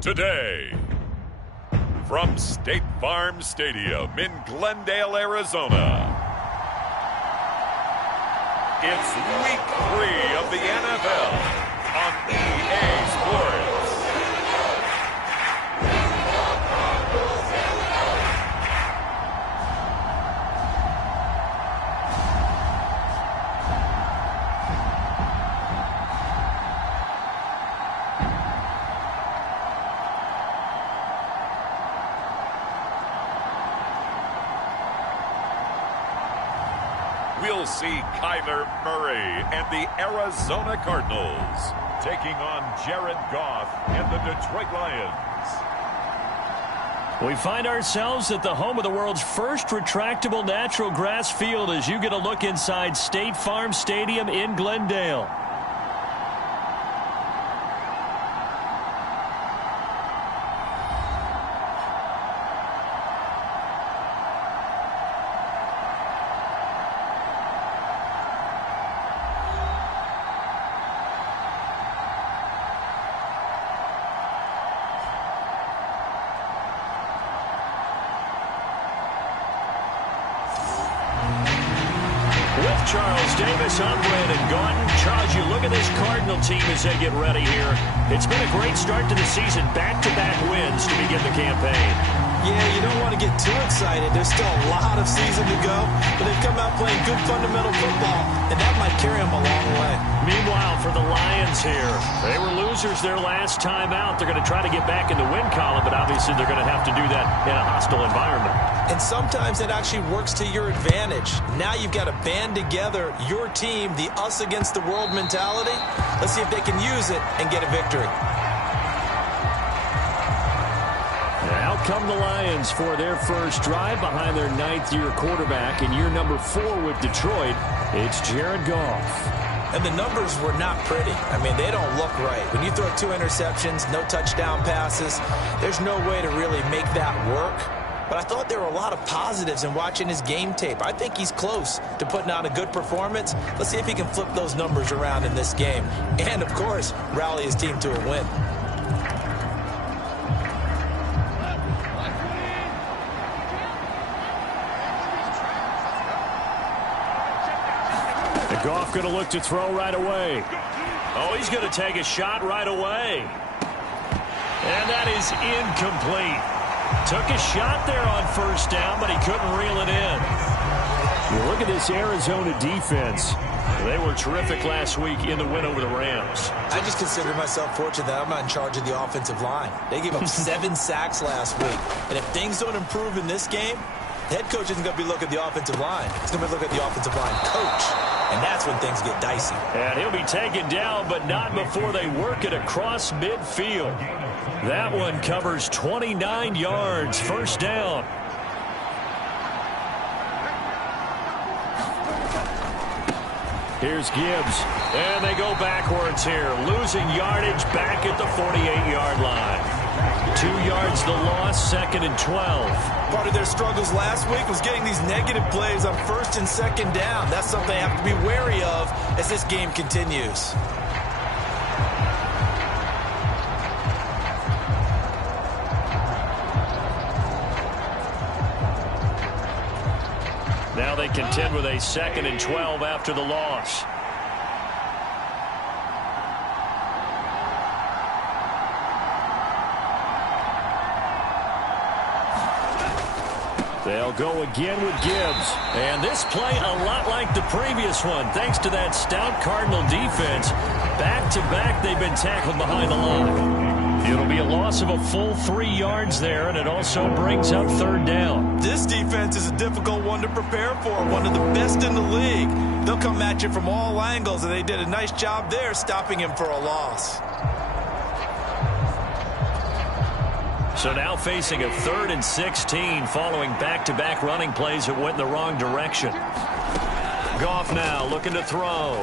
Today, from State Farm Stadium in Glendale, Arizona, it's Week 3 of the NFL on EA Sports. We'll see Kyler Murray and the Arizona Cardinals taking on Jared Goff and the Detroit Lions. We find ourselves at the home of the world's first retractable natural grass field as you get a look inside State Farm Stadium in Glendale. Charles Davis, I'm Brandon Gaudin. Charles, you look at this Cardinal team as they get ready here. It's been a great start to the season. Back-to-back wins to begin the campaign. Yeah, you don't want to get too excited. There's still a lot of season to go, but they've come out playing good fundamental football, and that might carry them a long way. Meanwhile, for the Lions here, they were losers their last time out. They're going to try to get back in the win column, but obviously they're going to have to do that in a hostile environment. And sometimes it actually works to your advantage. Now you've got to band together your team, the us against the world mentality. Let's see if they can use it and get a victory. Out come the Lions for their first drive behind their ninth-year quarterback. In year number 4 with Detroit, it's Jared Goff. And the numbers were not pretty. I mean, they don't look right. When you throw 2 interceptions, no touchdown passes, there's no way to really make that work. But I thought there were a lot of positives in watching his game tape. I think he's close to putting out a good performance. Let's see if he can flip those numbers around in this game. And, of course, rally his team to a win. And Goff going to look to throw right away. Oh, he's going to take a shot right away. And that is incomplete. Took a shot there on first down, but he couldn't reel it in. You look at this Arizona defense. They were terrific last week in the win over the Rams. I just consider myself fortunate that I'm not in charge of the offensive line. They gave up 7 sacks last week. And if things don't improve in this game, the head coach isn't going to be looking at the offensive line. He's going to be looking at the offensive line coach. And that's when things get dicey. And he'll be taken down, but not before they work it across midfield. That one covers 29 yards, first down. Here's Gibbs, and they go backwards here, losing yardage back at the 48-yard line. 2 yards the loss, 2nd and 12. Part of their struggles last week was getting these negative plays on 1st and 2nd down. That's something they have to be wary of as this game continues. Now they contend with a 2nd and 12 after the loss. They'll go again with Gibbs. And this play a lot like the previous one, thanks to that stout Cardinal defense. Back-to-back, they've been tackled behind the line. It'll be a loss of a full 3 yards there, and it also brings up 3rd down. This defense is a difficult one to prepare for, one of the best in the league. They'll come at you from all angles, and they did a nice job there stopping him for a loss. So now facing a 3rd and 16 following back-to-back running plays that went in the wrong direction. Goff now looking to throw.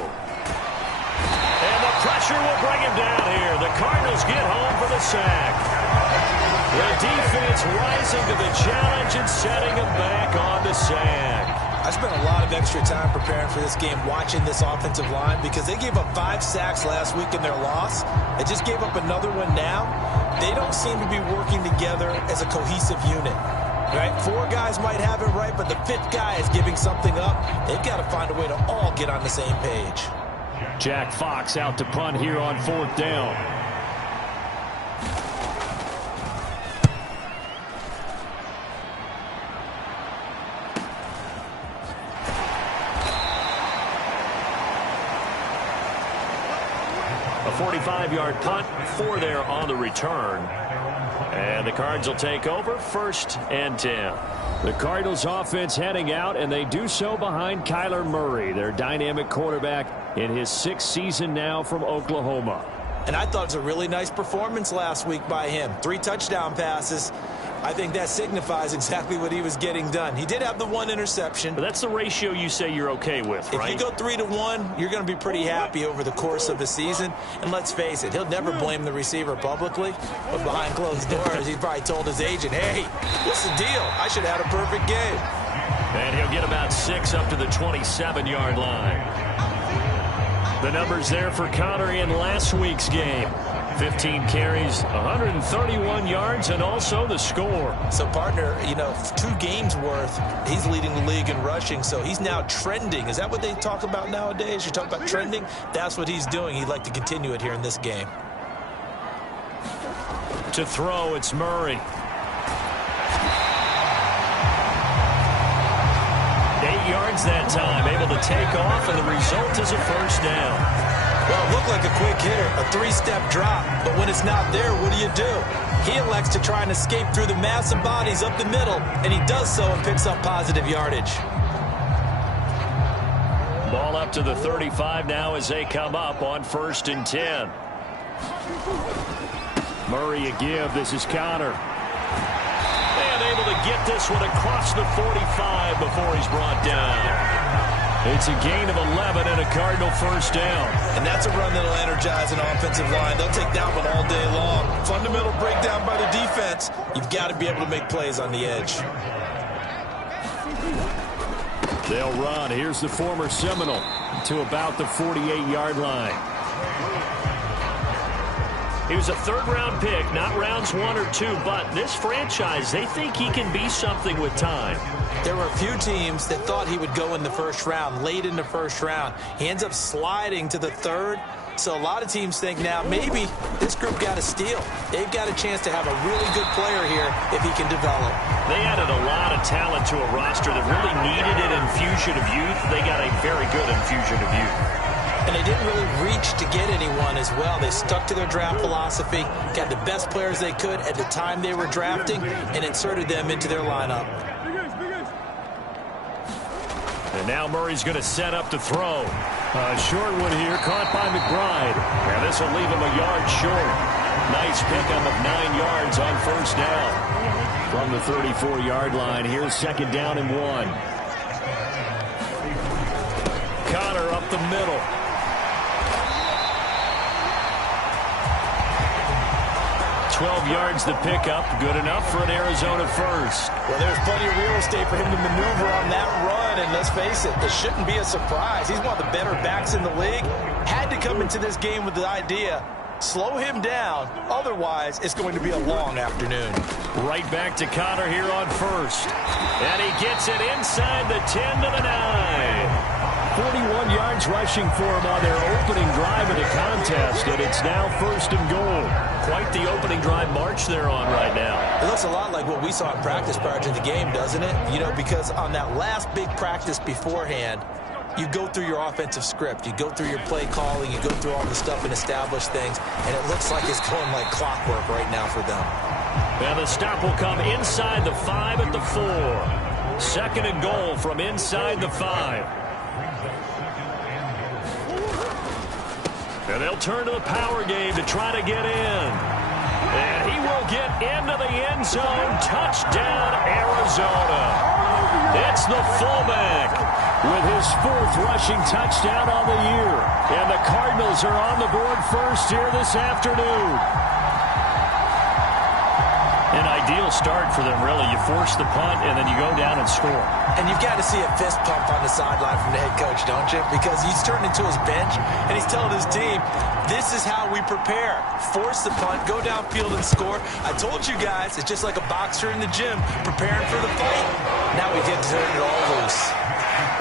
And the pressure will bring him down here. The Cardinals get home for the sack. The defense rising to the challenge and setting him back on the sack. I spent a lot of extra time preparing for this game watching this offensive line because they gave up 5 sacks last week in their loss. They just gave up another one now. They don't seem to be working together as a cohesive unit. Right? 4 guys might have it right, but the 5th guy is giving something up. They've got to find a way to all get on the same page. Jack Fox out to punt here on 4th down. A 45-yard punt, 4 there on the return. And the Cards will take over 1st and 10. The Cardinals offense heading out, and they do so behind Kyler Murray, their dynamic quarterback in his 6th season now from Oklahoma. And I thought it was a really nice performance last week by him. 3 touchdown passes. I think that signifies exactly what he was getting done. He did have the 1 interception. But that's the ratio you say you're okay with, right? If you go 3-to-1, you're going to be pretty happy over the course of the season. And let's face it, he'll never blame the receiver publicly. But behind closed doors, he probably told his agent, hey, what's the deal? I should have had a perfect game. And he'll get about 6 up to the 27-yard line. The numbers there for Connor in last week's game. 15 carries, 131 yards, and also the score. So, partner, 2 games worth, he's leading the league in rushing, so he's now trending. Is that what they talk about nowadays? You talk about trending? That's what he's doing. He'd like to continue it here in this game. To throw, it's Murray. 8 yards that time, able to take off, and the result is a 1st down. Well, it looked like a quick hitter, a 3-step drop, but when it's not there, what do? He elects to try and escape through the massive bodies up the middle, and he does so and picks up positive yardage. Ball up to the 35 now as they come up on 1st and 10. Murray a give. This is Connor. And able to get this one across the 45 before he's brought down. It's a gain of 11 and a Cardinal 1st down. And that's a run that'll energize an offensive line. They'll take that one all day long. Fundamental breakdown by the defense. You've got to be able to make plays on the edge. They'll run. Here's the former Seminole to about the 48-yard line. He was a 3rd-round pick, not rounds 1 or 2, but this franchise, they think he can be something with time. There were a few teams that thought he would go in the 1st round, late in the 1st round. He ends up sliding to the 3rd. So a lot of teams think now maybe this group got a steal. They've got a chance to have a really good player here if he can develop. They added a lot of talent to a roster that really needed an infusion of youth. They got a very good infusion of youth. And they didn't really reach to get anyone as well. They stuck to their draft philosophy, got the best players they could at the time they were drafting, and inserted them into their lineup. And now Murray's going to set up to throw. Short one here, caught by McBride. And this will leave him a yard short. Nice pickup of 9 yards on 1st down. From the 34-yard line, here's 2nd down and 1. Connor up the middle. 12 yards the pickup. Good enough for an Arizona 1st. Well, there's plenty of real estate for him to maneuver on that run. And let's face it, it shouldn't be a surprise. He's one of the better backs in the league. Had to come into this game with the idea, slow him down. Otherwise, it's going to be a long afternoon. Right back to Connor here on 1st. And he gets it inside the 10 to the 9. 41 yards rushing for him on their opening drive of the contest, and it's now 1st and goal. Quite the opening drive march they're on right now. It looks a lot like what we saw in practice prior to the game, doesn't it? Because on that last big practice beforehand, you go through your offensive script. You go through your play calling. You go through all the stuff and establish things, and it looks like it's going like clockwork right now for them. Now the stop will come inside the 5 at the 4. 2nd and goal from inside the 5. And they'll turn to the power game to try to get in. And he will get into the end zone. Touchdown, Arizona. It's the fullback with his 4th rushing touchdown on the year. And the Cardinals are on the board first here this afternoon. An ideal start for them, really. You force the punt, and then you go down and score. And you've got to see a fist pump on the sideline from the head coach, don't you? Because he's turned into his bench, and he's telling his team, this is how we prepare. Force the punt, go downfield and score. I told you guys, it's just like a boxer in the gym preparing for the fight. Now we get to turn it all loose.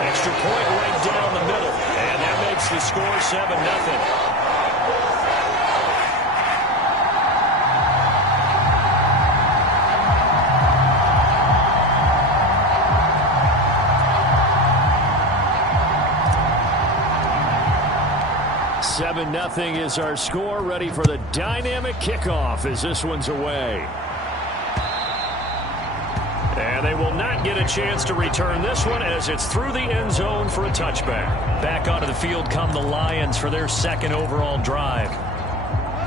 Extra point right down the middle, and that makes the score 7-0. 7-0 is our score. Ready for the dynamic kickoff as this one's away. And they will not get a chance to return this one as it's through the end zone for a touchback. Back onto the field come the Lions for their second overall drive.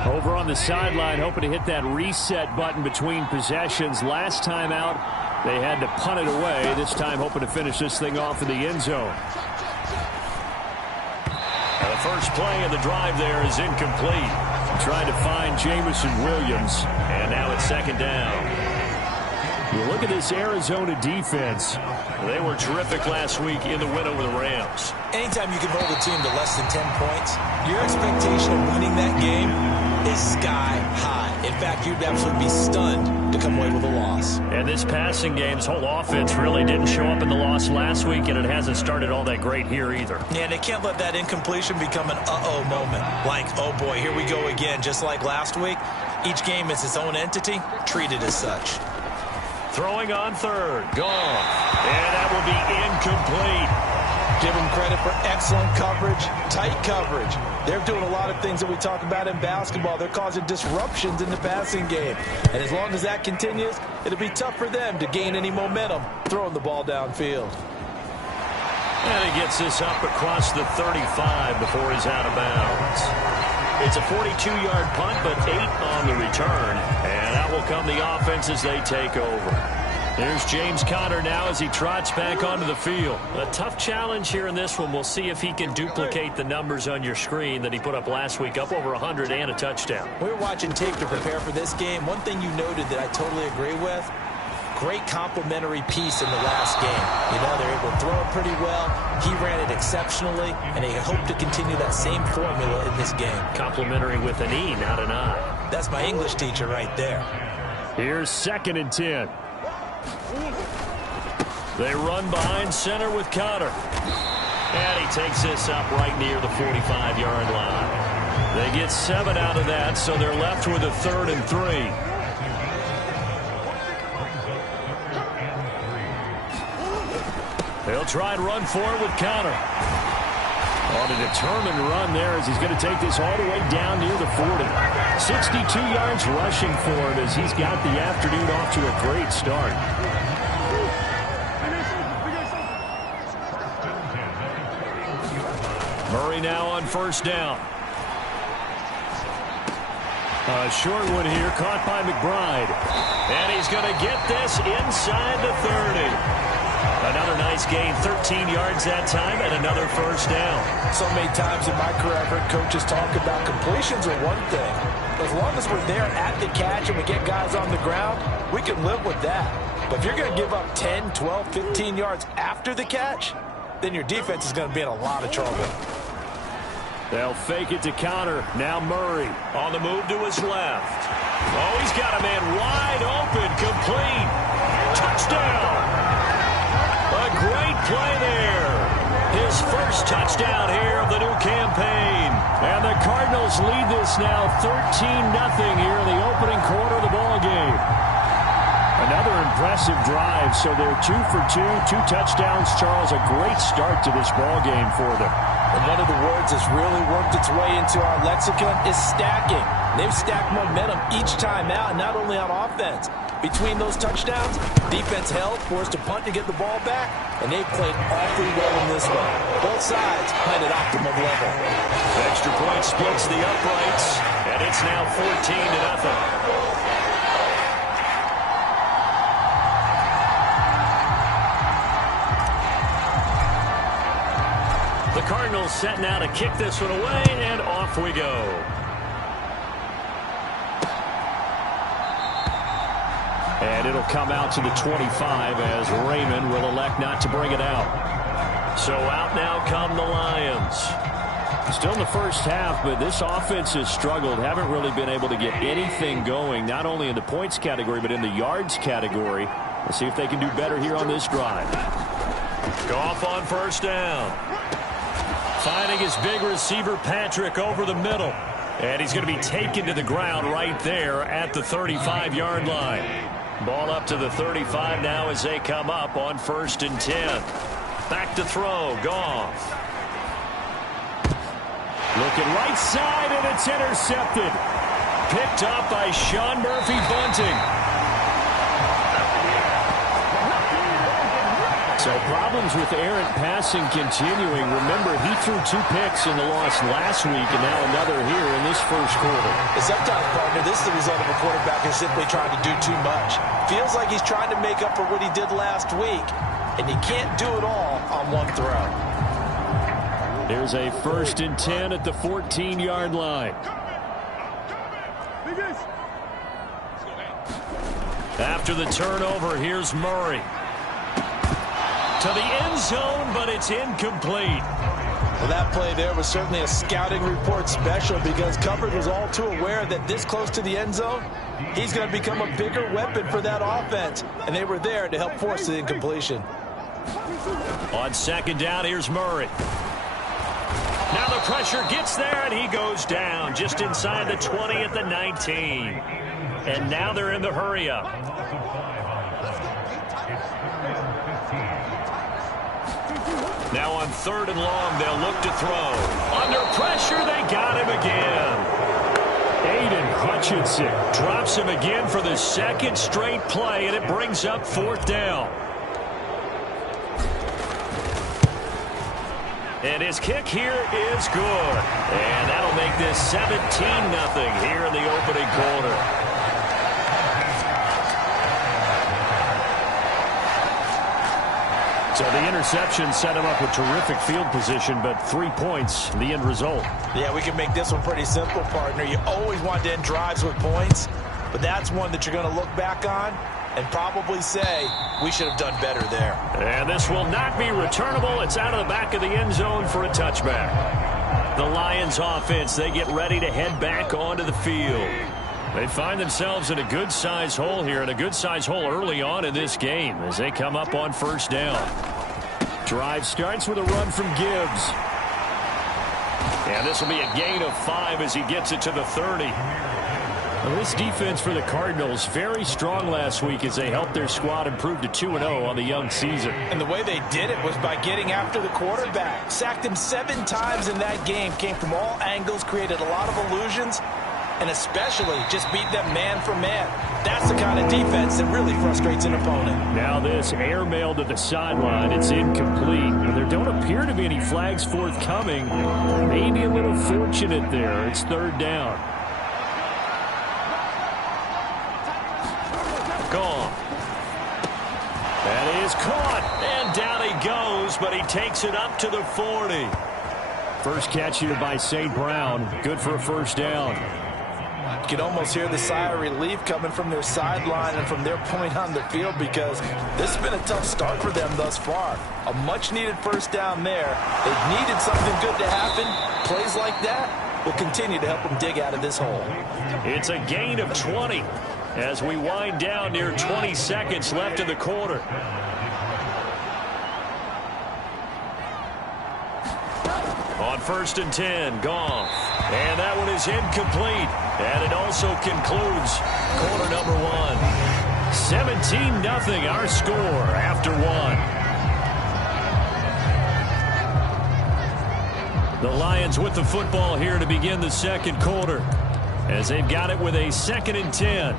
Over on the sideline, hoping to hit that reset button between possessions. Last time out, they had to punt it away. This time hoping to finish this thing off in the end zone. And the first play of the drive there is incomplete. Trying to find Jamison Williams, and now it's second down. You look at this Arizona defense. They were terrific last week in the win over the Rams. Anytime you can hold a team to less than 10 points, your expectation of winning that game is sky high. In fact, you'd absolutely be stunned to come away with a loss. And this passing game's whole offense really didn't show up in the loss last week, and it hasn't started all that great here either. Yeah, and they can't let that incompletion become an uh-oh moment. Like, oh boy, here we go again, just like last week. Each game is its own entity, treated as such. Throwing on third. Gone. And that will be incomplete. Give them credit for excellent coverage, tight coverage. They're doing a lot of things that we talk about in basketball. They're causing disruptions in the passing game. And as long as that continues, it'll be tough for them to gain any momentum throwing the ball downfield. And he gets this up across the 35 before he's out of bounds. It's a 42-yard punt, but 8 on the return. And out will come the offense as they take over. There's James Conner now as he trots back onto the field. A tough challenge here in this one. We'll see if he can duplicate the numbers on your screen that he put up last week, up over 100 and a touchdown. We were watching tape to prepare for this game. One thing you noted that I totally agree with, great complimentary piece in the last game. You know, they're able to throw it pretty well. He ran it exceptionally, and they hope to continue that same formula in this game. Complimentary with an E, not an I. That's my English teacher right there. Here's 2nd and 10. They run behind center with Conner. And he takes this up right near the 45-yard line. They get 7 out of that, so they're left with a 3rd and 3. They'll try and run for it with Conner. On a determined run there as he's going to take this all the way down near the 40. 62 yards rushing for him as he's got the afternoon off to a great start. Murray now on 1st down. A short one here, caught by McBride. And he's going to get this inside the 30. Another nice gain, 13 yards that time, and another 1st down. So many times in my career, I've heard coaches talk about completions are one thing. As long as we're there at the catch and we get guys on the ground, we can live with that. But if you're going to give up 10, 12, 15 yards after the catch, then your defense is going to be in a lot of trouble. They'll fake it to Conner. Now Murray on the move to his left. Oh, he's got a man wide open, complete. Touchdown. A great play there. His first touchdown here of the new campaign. And the Cardinals lead this now 13-0 here in the opening quarter of the ball game. Another impressive drive, so they're 2 for 2, 2 touchdowns. Charles, a great start to this ball game for them. And one of the words that's really worked its way into our lexicon is stacking. They've stacked momentum each time out, not only on offense. Between those touchdowns, defense held, forced a punt to get the ball back, and they played awfully well in this one. Both sides played at optimum level. The extra point splits the uprights, and it's now 14-0. The Cardinals set now to kick this one away, and off we go. And it'll come out to the 25 as Raymond will elect not to bring it out. So out now come the Lions. Still in the first half, but this offense has struggled. Haven't really been able to get anything going, not only in the points category, but in the yards category. Let's see if they can do better here on this drive. Goff on first down. Finding his big receiver, Patrick, over the middle. And he's going to be taken to the ground right there at the 35-yard line. Ball up to the 35 now as they come up on 1st and 10. Back to throw, Goff. Looking right side, and it's intercepted. Picked up by Sean Murphy-Bunting. So problems with errant passing continuing. Remember, he threw 2 picks in the loss last week, and now another here in this first quarter. Sometimes, partner, this is the result of a quarterback who's simply trying to do too much. Feels like he's trying to make up for what he did last week, and you can't do it all on one throw. There's a 1st and 10 at the 14-yard line. After the turnover, here's Murray. To the end zone, but it's incomplete. Well, that play there was certainly a scouting report special because coverage was all too aware that this close to the end zone, he's going to become a bigger weapon for that offense, and they were there to help force the incompletion. On 2nd down, here's Murray. Now the pressure gets there, and he goes down just inside the 20 at the 19. And now they're in the hurry-up. Now on 3rd and long, they'll look to throw. Under pressure, they got him again. Aiden Hutchinson drops him again for the 2nd straight play, and it brings up 4th down. And his kick here is good. And that'll make this 17-0 here in the opening quarter. So the interception set him up with terrific field position, but 3 points, the end result. Yeah, we can make this one pretty simple, partner. You always want to end drives with points, but that's one that you're going to look back on and probably say, we should have done better there. And this will not be returnable. It's out of the back of the end zone for a touchback. The Lions offense, they get ready to head back onto the field. They find themselves in a good-sized hole here, and a good-sized hole early on in this game as they come up on 1st down. Drive starts with a run from Gibbs. And this will be a gain of 5 as he gets it to the 30. Well, this defense for the Cardinals, very strong last week as they helped their squad improve to 2-0 on the young season. And the way they did it was by getting after the quarterback. Sacked him 7 times in that game. Came from all angles, created a lot of illusions, and especially just beat them man for man. That's the kind of defense that really frustrates an opponent. Now this airmail to the sideline. It's incomplete. But there don't appear to be any flags forthcoming. Maybe a little fortunate there. It's 3rd down. Gone. That is caught. And down he goes, but he takes it up to the 40. First catch here by St. Brown. Good for a 1st down. You can almost hear the sigh of relief coming from their sideline and from their point on the field because this has been a tough start for them thus far. A much-needed 1st down there. They've needed something good to happen. Plays like that will continue to help them dig out of this hole. It's a gain of 20 as we wind down near 20 seconds left in the quarter. On 1st and 10, Goff. And that one is incomplete. And it also concludes quarter number 1. 17-0 our score after 1. The Lions with the football here to begin the 2nd quarter as they've got it with a 2nd and 10.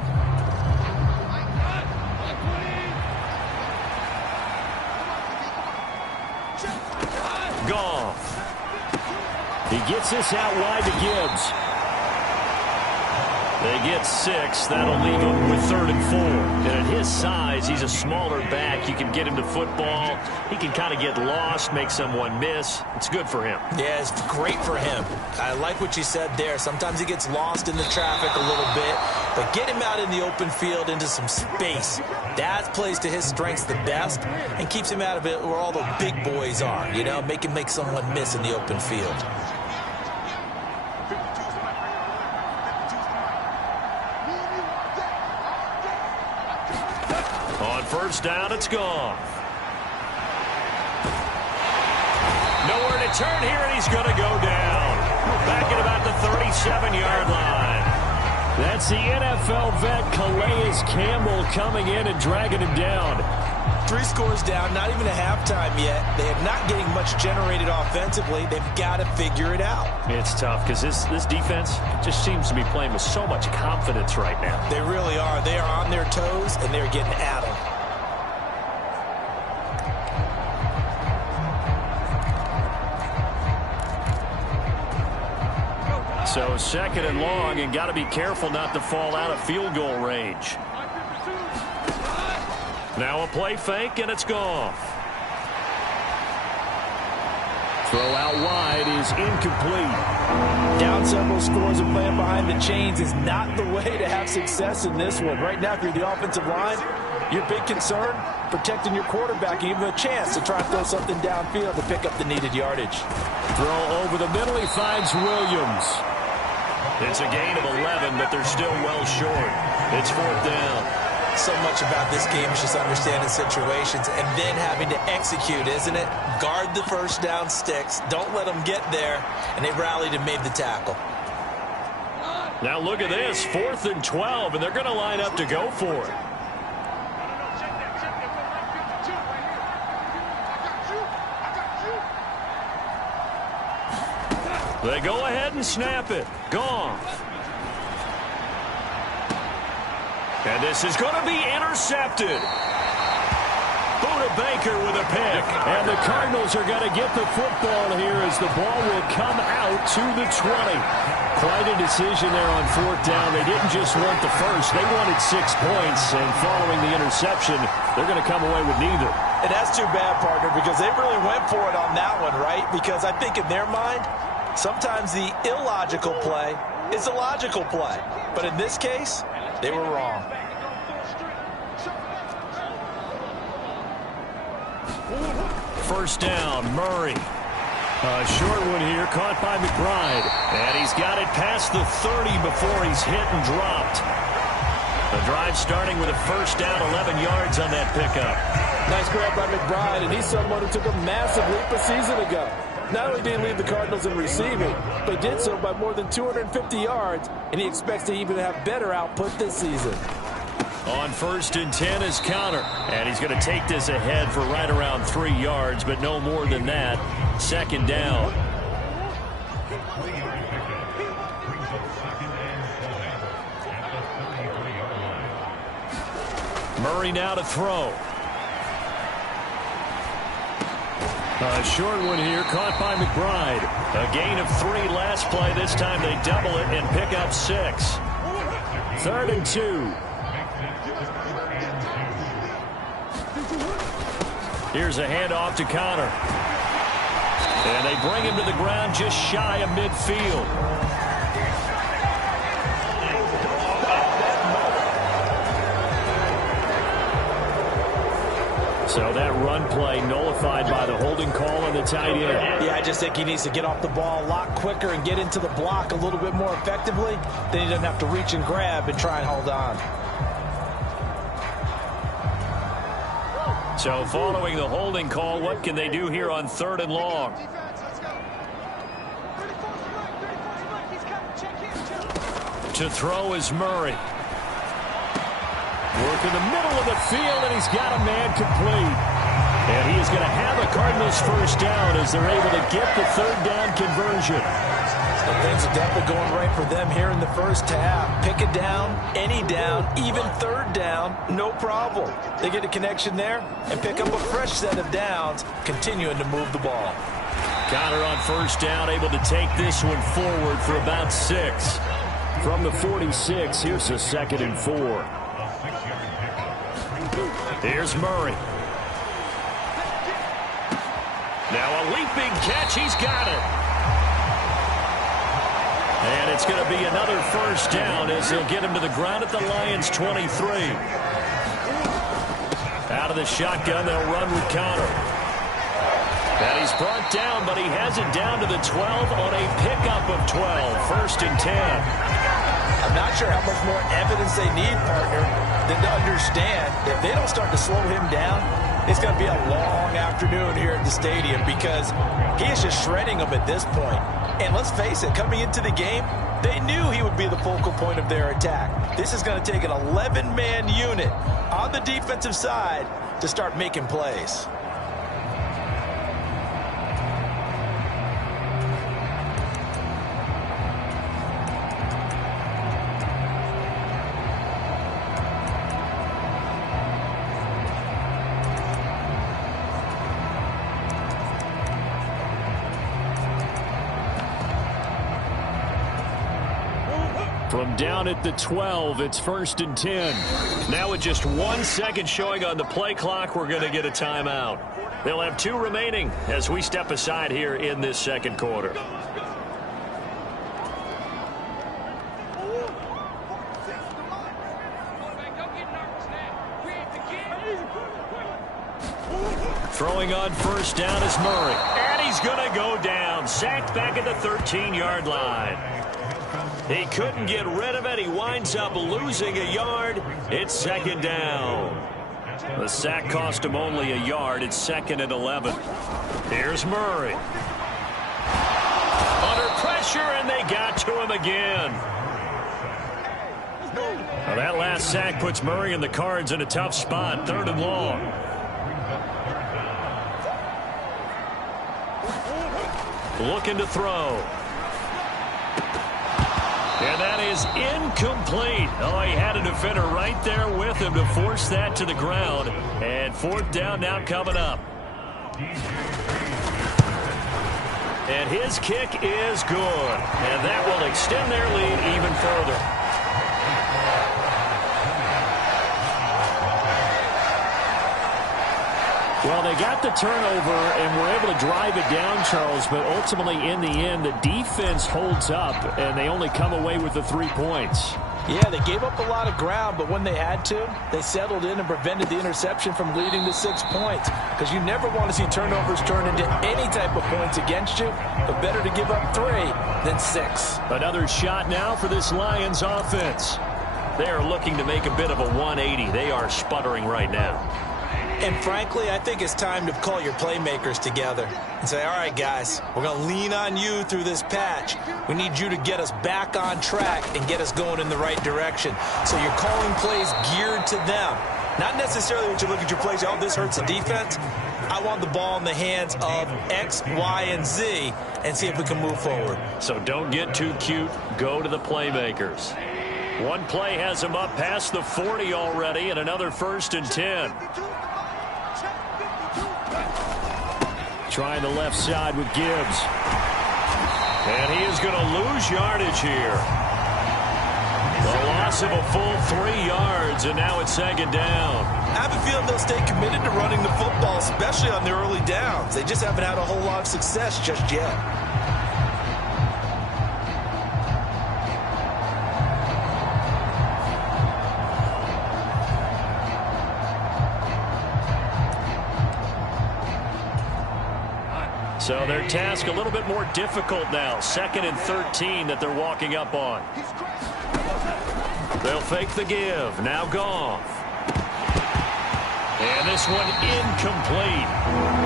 Goff. He gets this out wide to Gibbs. They get 6. That'll leave him with 3rd and 4. And at his size, he's a smaller back. You can get him to football. He can kind of get lost, make someone miss. It's good for him. Yeah, it's great for him. I like what you said there. Sometimes he gets lost in the traffic a little bit, but get him out in the open field into some space. That plays to his strengths the best and keeps him out of it where all the big boys are. You know, make him make someone miss in the open field. On first down, it's gone. Nowhere to turn here, and he's going to go down. Back at about the 37-yard line. That's the NFL vet Calais Campbell coming in and dragging him down. 3 scores down, not even a halftime yet. They are not getting much generated offensively. They've got to figure it out. It's tough because this defense just seems to be playing with so much confidence right now. They really are. They are on their toes, and they're getting at them. So 2nd and long, and got to be careful not to fall out of field goal range. Now a play fake, and it's gone. Throw out wide is incomplete. Down several scores and playing behind the chains is not the way to have success in this one. Right now, if you're the offensive line, your big concern, protecting your quarterback, give him a chance to try and throw something downfield to pick up the needed yardage. Throw over the middle, he finds Williams. It's a gain of 11, but they're still well short. It's 4th down. So much about this game is just understanding situations and then having to execute, isn't it? Guard the first down sticks. Don't let them get there. And they rallied and made the tackle. Now look at this. 4th and 12, and they're going to line up to go for it. They go ahead and snap it. Gone. And this is going to be intercepted. Buda Baker with a pick. And the Cardinals are going to get the football here as the ball will come out to the 20. Quite a decision there on 4th down. They didn't just want the first. They wanted 6 points. And following the interception, they're going to come away with neither. And that's too bad, partner, because they really went for it on that one, right? Because I think in their mind, sometimes the illogical play is a logical play. But in this case, they were wrong. First down, Murray. A short one here, caught by McBride. And he's got it past the 30 before he's hit and dropped. The drive starting with a first down, 11 yards on that pickup. Nice grab by McBride, and he's someone who took a massive leap a season ago. Not only did he lead the Cardinals in receiving, but did so by more than 250 yards, and he expects to even have better output this season. On 1st and 10 is Connor, and he's going to take this ahead for right around 3 yards, but no more than that. 2nd down. Murray now to throw. A short one here, caught by McBride. A gain of 3 last play. This time they double it and pick up 6. 3rd and 2. Here's a handoff to Connor. And they bring him to the ground just shy of midfield. So that run play nullified by the holding call on the tight end. Yeah, I just think he needs to get off the ball a lot quicker and get into the block a little bit more effectively. Then he doesn't have to reach and grab and try and hold on. So following the holding call, what can they do here on 3rd and long? To throw is Murray. Work in the middle of the field, and he's got a man complete. And he is going to have a Cardinals first down as they're able to get the 3rd down conversion. So things are definitely going right for them here in the first half. Pick a down, any down, even 3rd down, no problem. They get a connection there and pick up a fresh set of downs, continuing to move the ball. Connor on 1st down, able to take this one forward for about 6. From the 46, here's a 2nd and 4. Here's Murray. Now a leaping catch. He's got it. And it's going to be another first down as they'll get him to the ground at the Lions' 23. Out of the shotgun, they'll run with Connor. And he's brought down, but he has it down to the 12 on a pickup of 12. 1st and 10. I'm not sure how much more evidence they need, partner, than to understand that if they don't start to slow him down, it's going to be a long afternoon here at the stadium because he is just shredding them at this point. And let's face it, coming into the game, they knew he would be the focal point of their attack. This is going to take an 11-man unit on the defensive side to start making plays. From down at the 12, it's 1st and 10. Now with just 1 second showing on the play clock, we're going to get a timeout. They'll have 2 remaining as we step aside here in this 2nd quarter. Throwing on 1st down is Murray. And he's going to go down. Sacked back at the 13-yard line. He couldn't get rid of it. He winds up losing a yard. It's 2nd down. The sack cost him only a yard. It's 2nd and 11. Here's Murray. Under pressure, and they got to him again. Now that last sack puts Murray and the Cards in a tough spot. 3rd and long. Looking to throw. And that is incomplete. Oh, he had a defender right there with him to force that to the ground. And 4th down now coming up. And his kick is good. And that will extend their lead even further. Well, they got the turnover and were able to drive it down, Charles, but ultimately in the end, the defense holds up, and they only come away with the 3 points. Yeah, they gave up a lot of ground, but when they had to, they settled in and prevented the interception from leading to 6 points. Because you never want to see turnovers turn into any type of points against you, but better to give up 3 than 6. Another shot now for this Lions offense. They are looking to make a bit of a 180. They are sputtering right now. And frankly, I think it's time to call your playmakers together and say, all right, guys, we're going to lean on you through this patch. We need you to get us back on track and get us going in the right direction. So you're calling plays geared to them. Not necessarily when you look at your plays, oh, this hurts the defense. I want the ball in the hands of X, Y, and Z and see if we can move forward. So don't get too cute. Go to the playmakers. One play has them up past the 40 already and another 1st and 10. Trying the left side with Gibbs. And he is going to lose yardage here. The loss of a full 3 yards, and now it's 2nd down. I have a feeling they'll stay committed to running the football, especially on the early downs. They just haven't had a whole lot of success just yet. So their task a little bit more difficult now. 2nd and 13 that they're walking up on. They'll fake the give. Now Goff. And this one incomplete.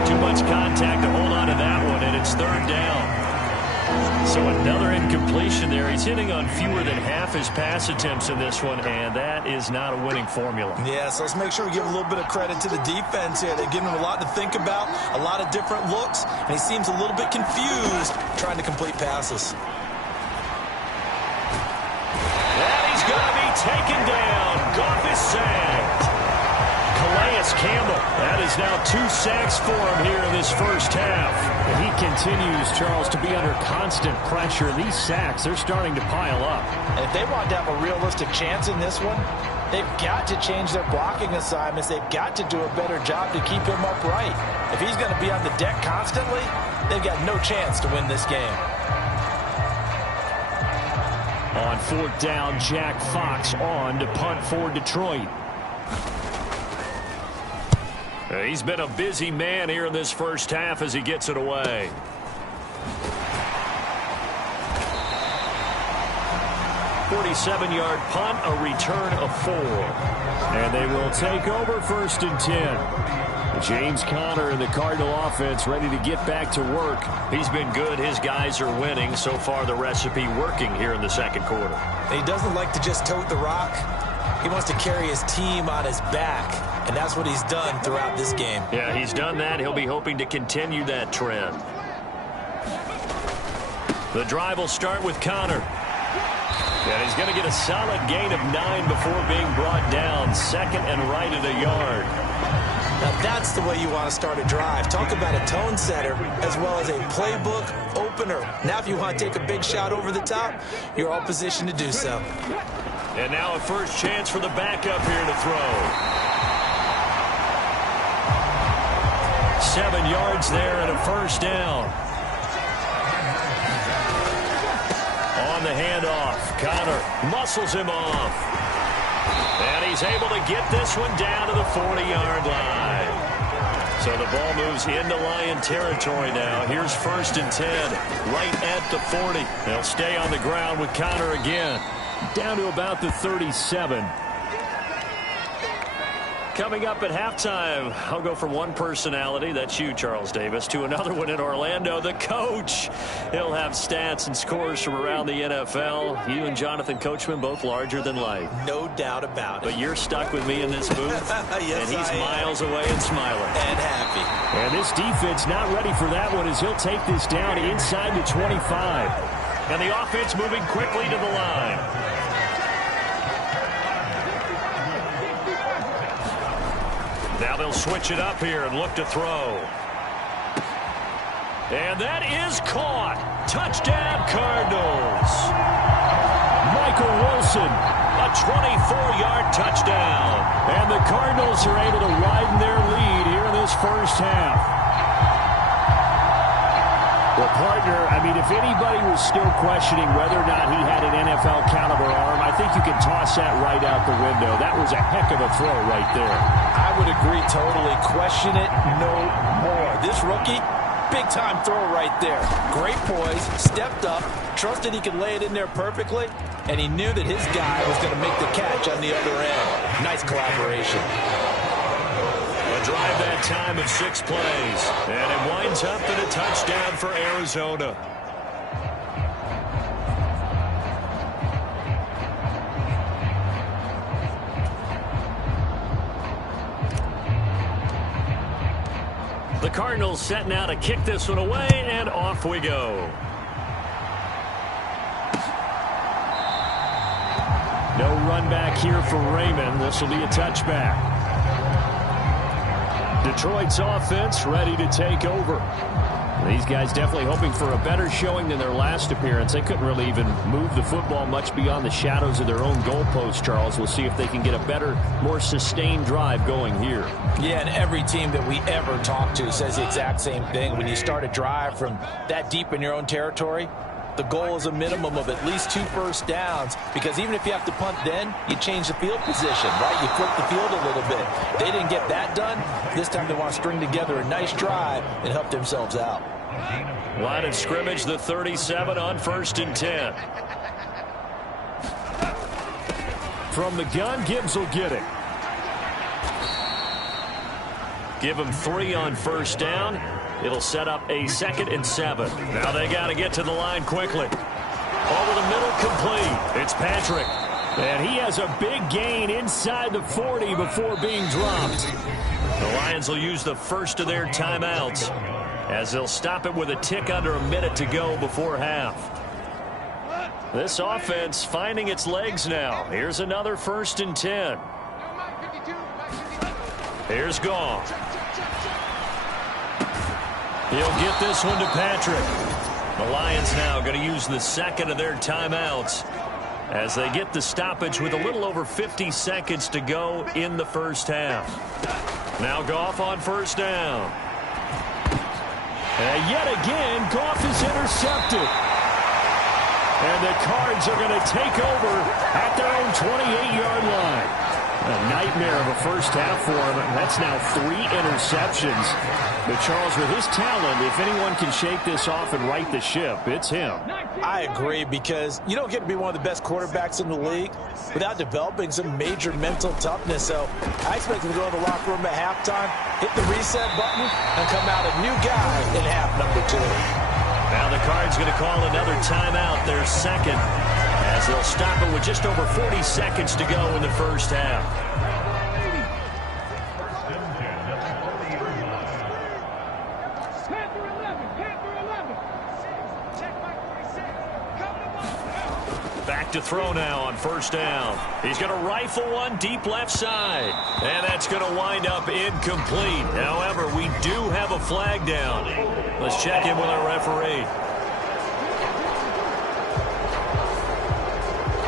Too much contact to hold on to that one, and it's 3rd down. So another incompletion there. He's hitting on fewer than half his pass attempts in this one, and that is not a winning formula. Yeah, so let's make sure we give a little bit of credit to the defense here. They're giving him a lot to think about, a lot of different looks, and he seems a little bit confused trying to complete passes. And he's going to be taken down. Goff is sacked. Calais It's Campbell. That is now 2 sacks for him here in this first half. And he continues, Charles, to be under constant pressure. These sacks, they're starting to pile up. And if they want to have a realistic chance in this one, they've got to change their blocking assignments. They've got to do a better job to keep him upright. If he's going to be on the deck constantly, they've got no chance to win this game. On 4th down, Jack Fox on to punt for Detroit. He's been a busy man here in this first half as he gets it away. "47-yard punt, a return of 4. And they will take over 1st and 10. James Conner and the Cardinal offense ready to get back to work. He's been good. His guys are winning. So far, the recipe working here in the second quarter. He doesn't like to just tote the rock. He wants to carry his team on his back, and that's what he's done throughout this game. Yeah, he's done that. He'll be hoping to continue that trend. The drive will start with Conner. And he's going to get a solid gain of 9 before being brought down. 2nd and right at a yard. Now that's the way you want to start a drive. Talk about a tone setter as well as a playbook opener. Now if you want to take a big shot over the top, you're all positioned to do so. And now a first chance for the backup here to throw. 7 yards there and a first down. On the handoff, Conner muscles him off. And he's able to get this one down to the 40-yard line. So the ball moves into Lion territory now. Here's 1st and 10, right at the 40. They'll stay on the ground with Conner again. Down to about the 37. Coming up at halftime, I'll go from one personality, that's you, Charles Davis, to another one in Orlando, the coach. He'll have stats and scores from around the NFL. You and Jonathan Coachman, both larger than life. No doubt about it. But you're stuck with me in this booth, yes, and he's miles away and smiling. And happy. And this defense not ready for that one as he'll take this down inside the 25. And the offense moving quickly to the line. Now they'll switch it up here and look to throw. And that is caught. Touchdown, Cardinals. Michael Wilson. A 24-yard touchdown. And the Cardinals are able to widen their lead here in this first half. Well, partner, I mean, if anybody was still questioning whether or not he had an NFL caliber arm, I think you can toss that right out the window. That was a heck of a throw right there. I would agree totally. Question it no more. This rookie, big-time throw right there. Great poise, stepped up, trusted he could lay it in there perfectly, and he knew that his guy was going to make the catch on the other end. Nice collaboration. A drive that time of 6 plays. And it winds up in a touchdown for Arizona. The Cardinals set now to kick this one away, and off we go. No run back here for Raymond. This will be a touchback. Detroit's offense ready to take over. These guys definitely hoping for a better showing than their last appearance. They couldn't really even move the football much beyond the shadows of their own goalpost, Charles. We'll see if they can get a better, more sustained drive going here. Yeah, and every team that we ever talk to says the exact same thing. When you start a drive from that deep in your own territory, the goal is a minimum of at least 2 first downs, because even if you have to punt then, you change the field position, right? You flip the field a little bit. They didn't get that done. This time they want to string together a nice drive and help themselves out. Line of scrimmage, the 37 on 1st and 10. From the gun, Gibbs will get it. Give him 3 on 1st down. It'll set up a 2nd and 7. Now they got to get to the line quickly. Over the middle, complete. It's Patrick. And he has a big gain inside the 40 before being dropped. The Lions will use the first of their timeouts as they'll stop it with a tick under a minute to go before half. This offense finding its legs now. Here's another 1st and 10. Here's Goff. He'll get this one to Patrick. The Lions now going to use the second of their timeouts as they get the stoppage with a little over 50 seconds to go in the first half. Now Goff on first down. And yet again, Goff is intercepted. And the Cards are going to take over at their own 28-yard line. A nightmare of a first half for him. That's now 3 interceptions. But Charles, with his talent, if anyone can shake this off and right the ship, it's him. I agree, because you don't get to be one of the best quarterbacks in the league without developing some major mental toughness. So I expect him to go to the locker room at halftime, hit the reset button, and come out a new guy in half number 2. Now the Cards going to call another timeout, their second, as they'll stop it with just over 40 seconds to go in the first half. Back to throw now on first down. He's going to rifle one deep left side. And that's going to wind up incomplete. However, we do have a flag down. Let's check in with our referee.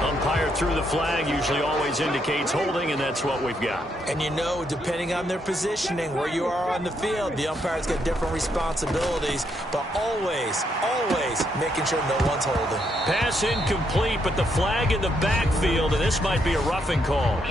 Umpire through the flag usually always indicates holding, and that's what we've got. And you know, depending on their positioning, where you are on the field, the umpire's got different responsibilities, but always, always making sure no one's holding. Pass incomplete, but the flag in the backfield, and this might be a roughing call.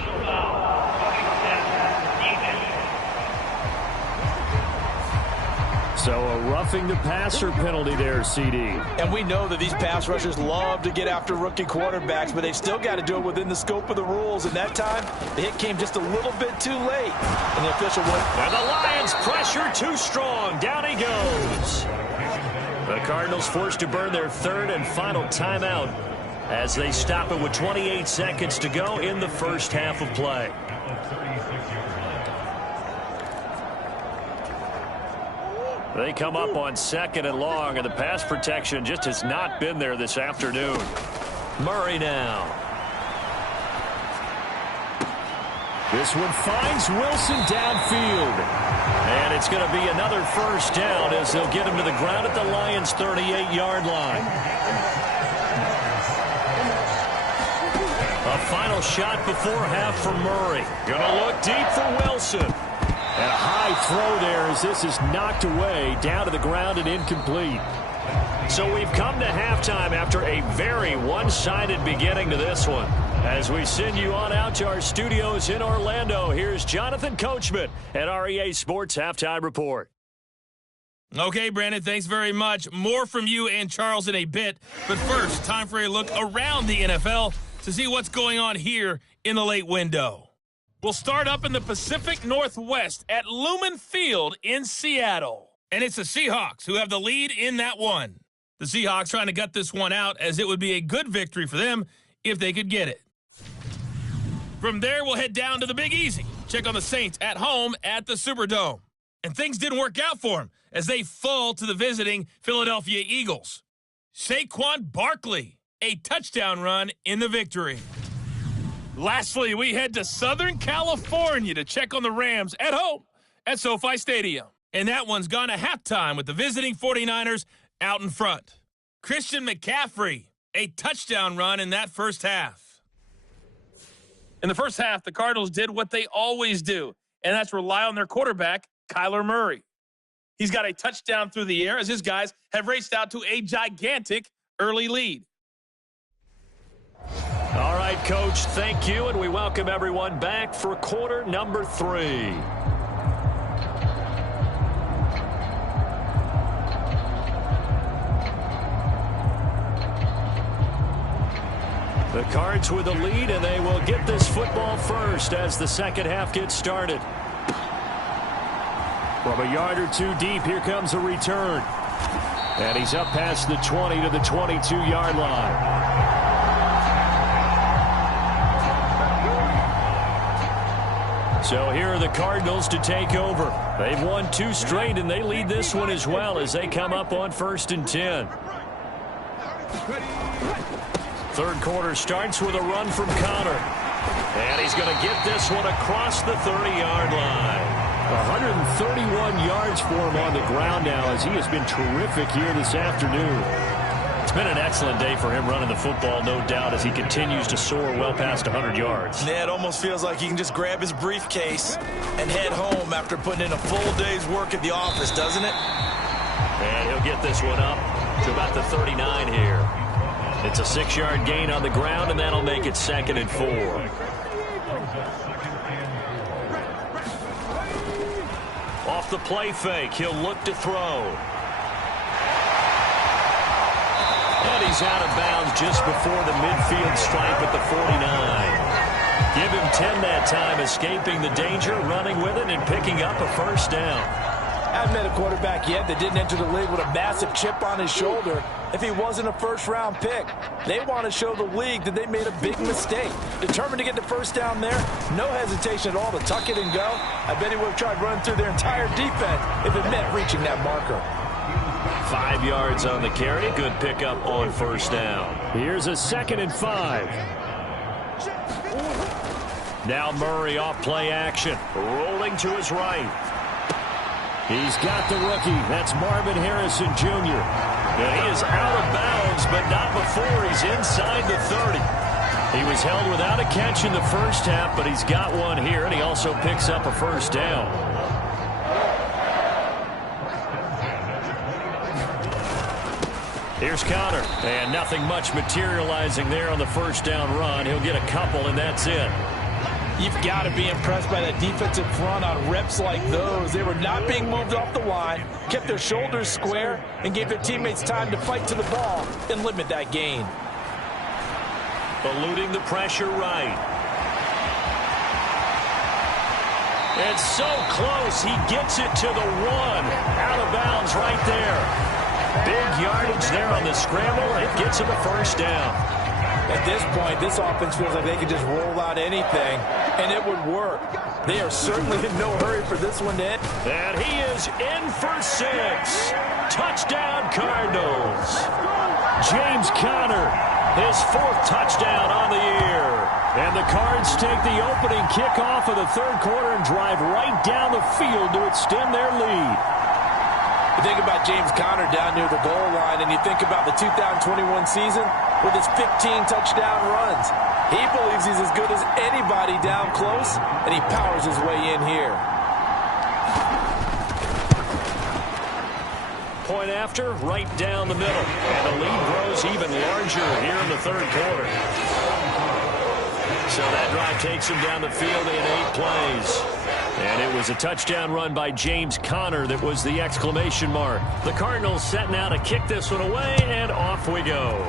So a roughing the passer penalty there, CD. And we know that these pass rushers love to get after rookie quarterbacks, but they've still got to do it within the scope of the rules. And that time, the hit came just a little bit too late. And the official went. And the Lions pressure too strong. Down he goes. The Cardinals forced to burn their third and final timeout as they stop it with 28 seconds to go in the first half of play. They come up on second and long, and the pass protection just has not been there this afternoon. Murray now. This one finds Wilson downfield. And it's going to be another first down as they'll get him to the ground at the Lions' 38-yard line. A final shot before half for Murray. Going to look deep for Wilson. And a high throw there as this is knocked away, down to the ground and incomplete. So we've come to halftime after a very one-sided beginning to this one. As we send you on out to our studios in Orlando, here's Jonathan Coachman at REA Sports Halftime Report. Okay, Brandon, thanks very much. More from you and Charles in a bit. But first, time for a look around the NFL to see what's going on here in the late window. We'll start up in the Pacific Northwest at Lumen Field in Seattle. And it's the Seahawks who have the lead in that one. The Seahawks trying to gut this one out, as it would be a good victory for them if they could get it. From there, we'll head down to the Big Easy. Check on the Saints at home at the Superdome. And things didn't work out for them as they fall to the visiting Philadelphia Eagles. Saquon Barkley, a touchdown run in the victory. Lastly, we head to Southern California to check on the Rams at home at SoFi Stadium. And that one's gone to halftime with the visiting 49ers out in front. Christian McCaffrey, a touchdown run in that first half. In the first half, the Cardinals did what they always do, and that's rely on their quarterback, Kyler Murray. He's got a touchdown through the air as his guys have raced out to a gigantic early lead. All right, Coach, thank you, and we welcome everyone back for quarter number 3. The Cards with the lead, and they will get this football first as the second half gets started. From a yard or two deep, here comes a return. And he's up past the 20 to the 22-yard line. So here are the Cardinals to take over. They've won 2 straight, and they lead this one as well as they come up on 1st and 10. Third quarter starts with a run from Connor. And he's going to get this one across the 30-yard line. 131 yards for him on the ground now, as he has been terrific here this afternoon. It's been an excellent day for him running the football, no doubt, as he continues to soar well past 100 yards. Yeah, it almost feels like he can just grab his briefcase and head home after putting in a full day's work at the office, doesn't it? And he'll get this one up to about the 39 here. It's a 6-yard gain on the ground, and that'll make it 2nd and 4. Off the play fake, he'll look to throw. And he's out of bounds just before the midfield stripe at the 49. Give him 10 that time, escaping the danger, running with it, and picking up a first down. I haven't met a quarterback yet that didn't enter the league with a massive chip on his shoulder if he wasn't a first-round pick. They want to show the league that they made a big mistake. Determined to get the first down there, no hesitation at all to tuck it and go. I bet he would have tried running through their entire defense if it meant reaching that marker. 5 yards on the carry. Good pickup on first down. Here's a 2nd and 5. Now Murray off play action. Rolling to his right. He's got the rookie. That's Marvin Harrison Jr. And he is out of bounds, but not before he's inside the 30. He was held without a catch in the first half, but he's got one here, and he also picks up a first down. Here's Connor, and nothing much materializing there on the first down run. He'll get a couple, and that's it. You've got to be impressed by that defensive front on reps like those. They were not being moved off the line, kept their shoulders square, and gave their teammates time to fight to the ball and limit that gain. Eluding the pressure right. It's so close. He gets it to the 1. Out of bounds right there. Big yardage there on the scramble. It gets him a first down. At this point, this offense feels like they can just roll out anything, and it would work. They are certainly in no hurry for this one to end. And he is in for 6. Touchdown, Cardinals. James Conner, his 4th touchdown on the year. And the Cards take the opening kickoff of the 3rd quarter and drive right down the field to extend their lead. You think about James Conner down near the goal line, and you think about the 2021 season with his 15 touchdown runs. He believes he's as good as anybody down close, and he powers his way in here. Point after, right down the middle. And the lead grows even larger here in the 3rd quarter. So that drive takes him down the field in 8 plays. And it was a touchdown run by James Conner that was the exclamation mark. The Cardinals set now to kick this one away, and off we go.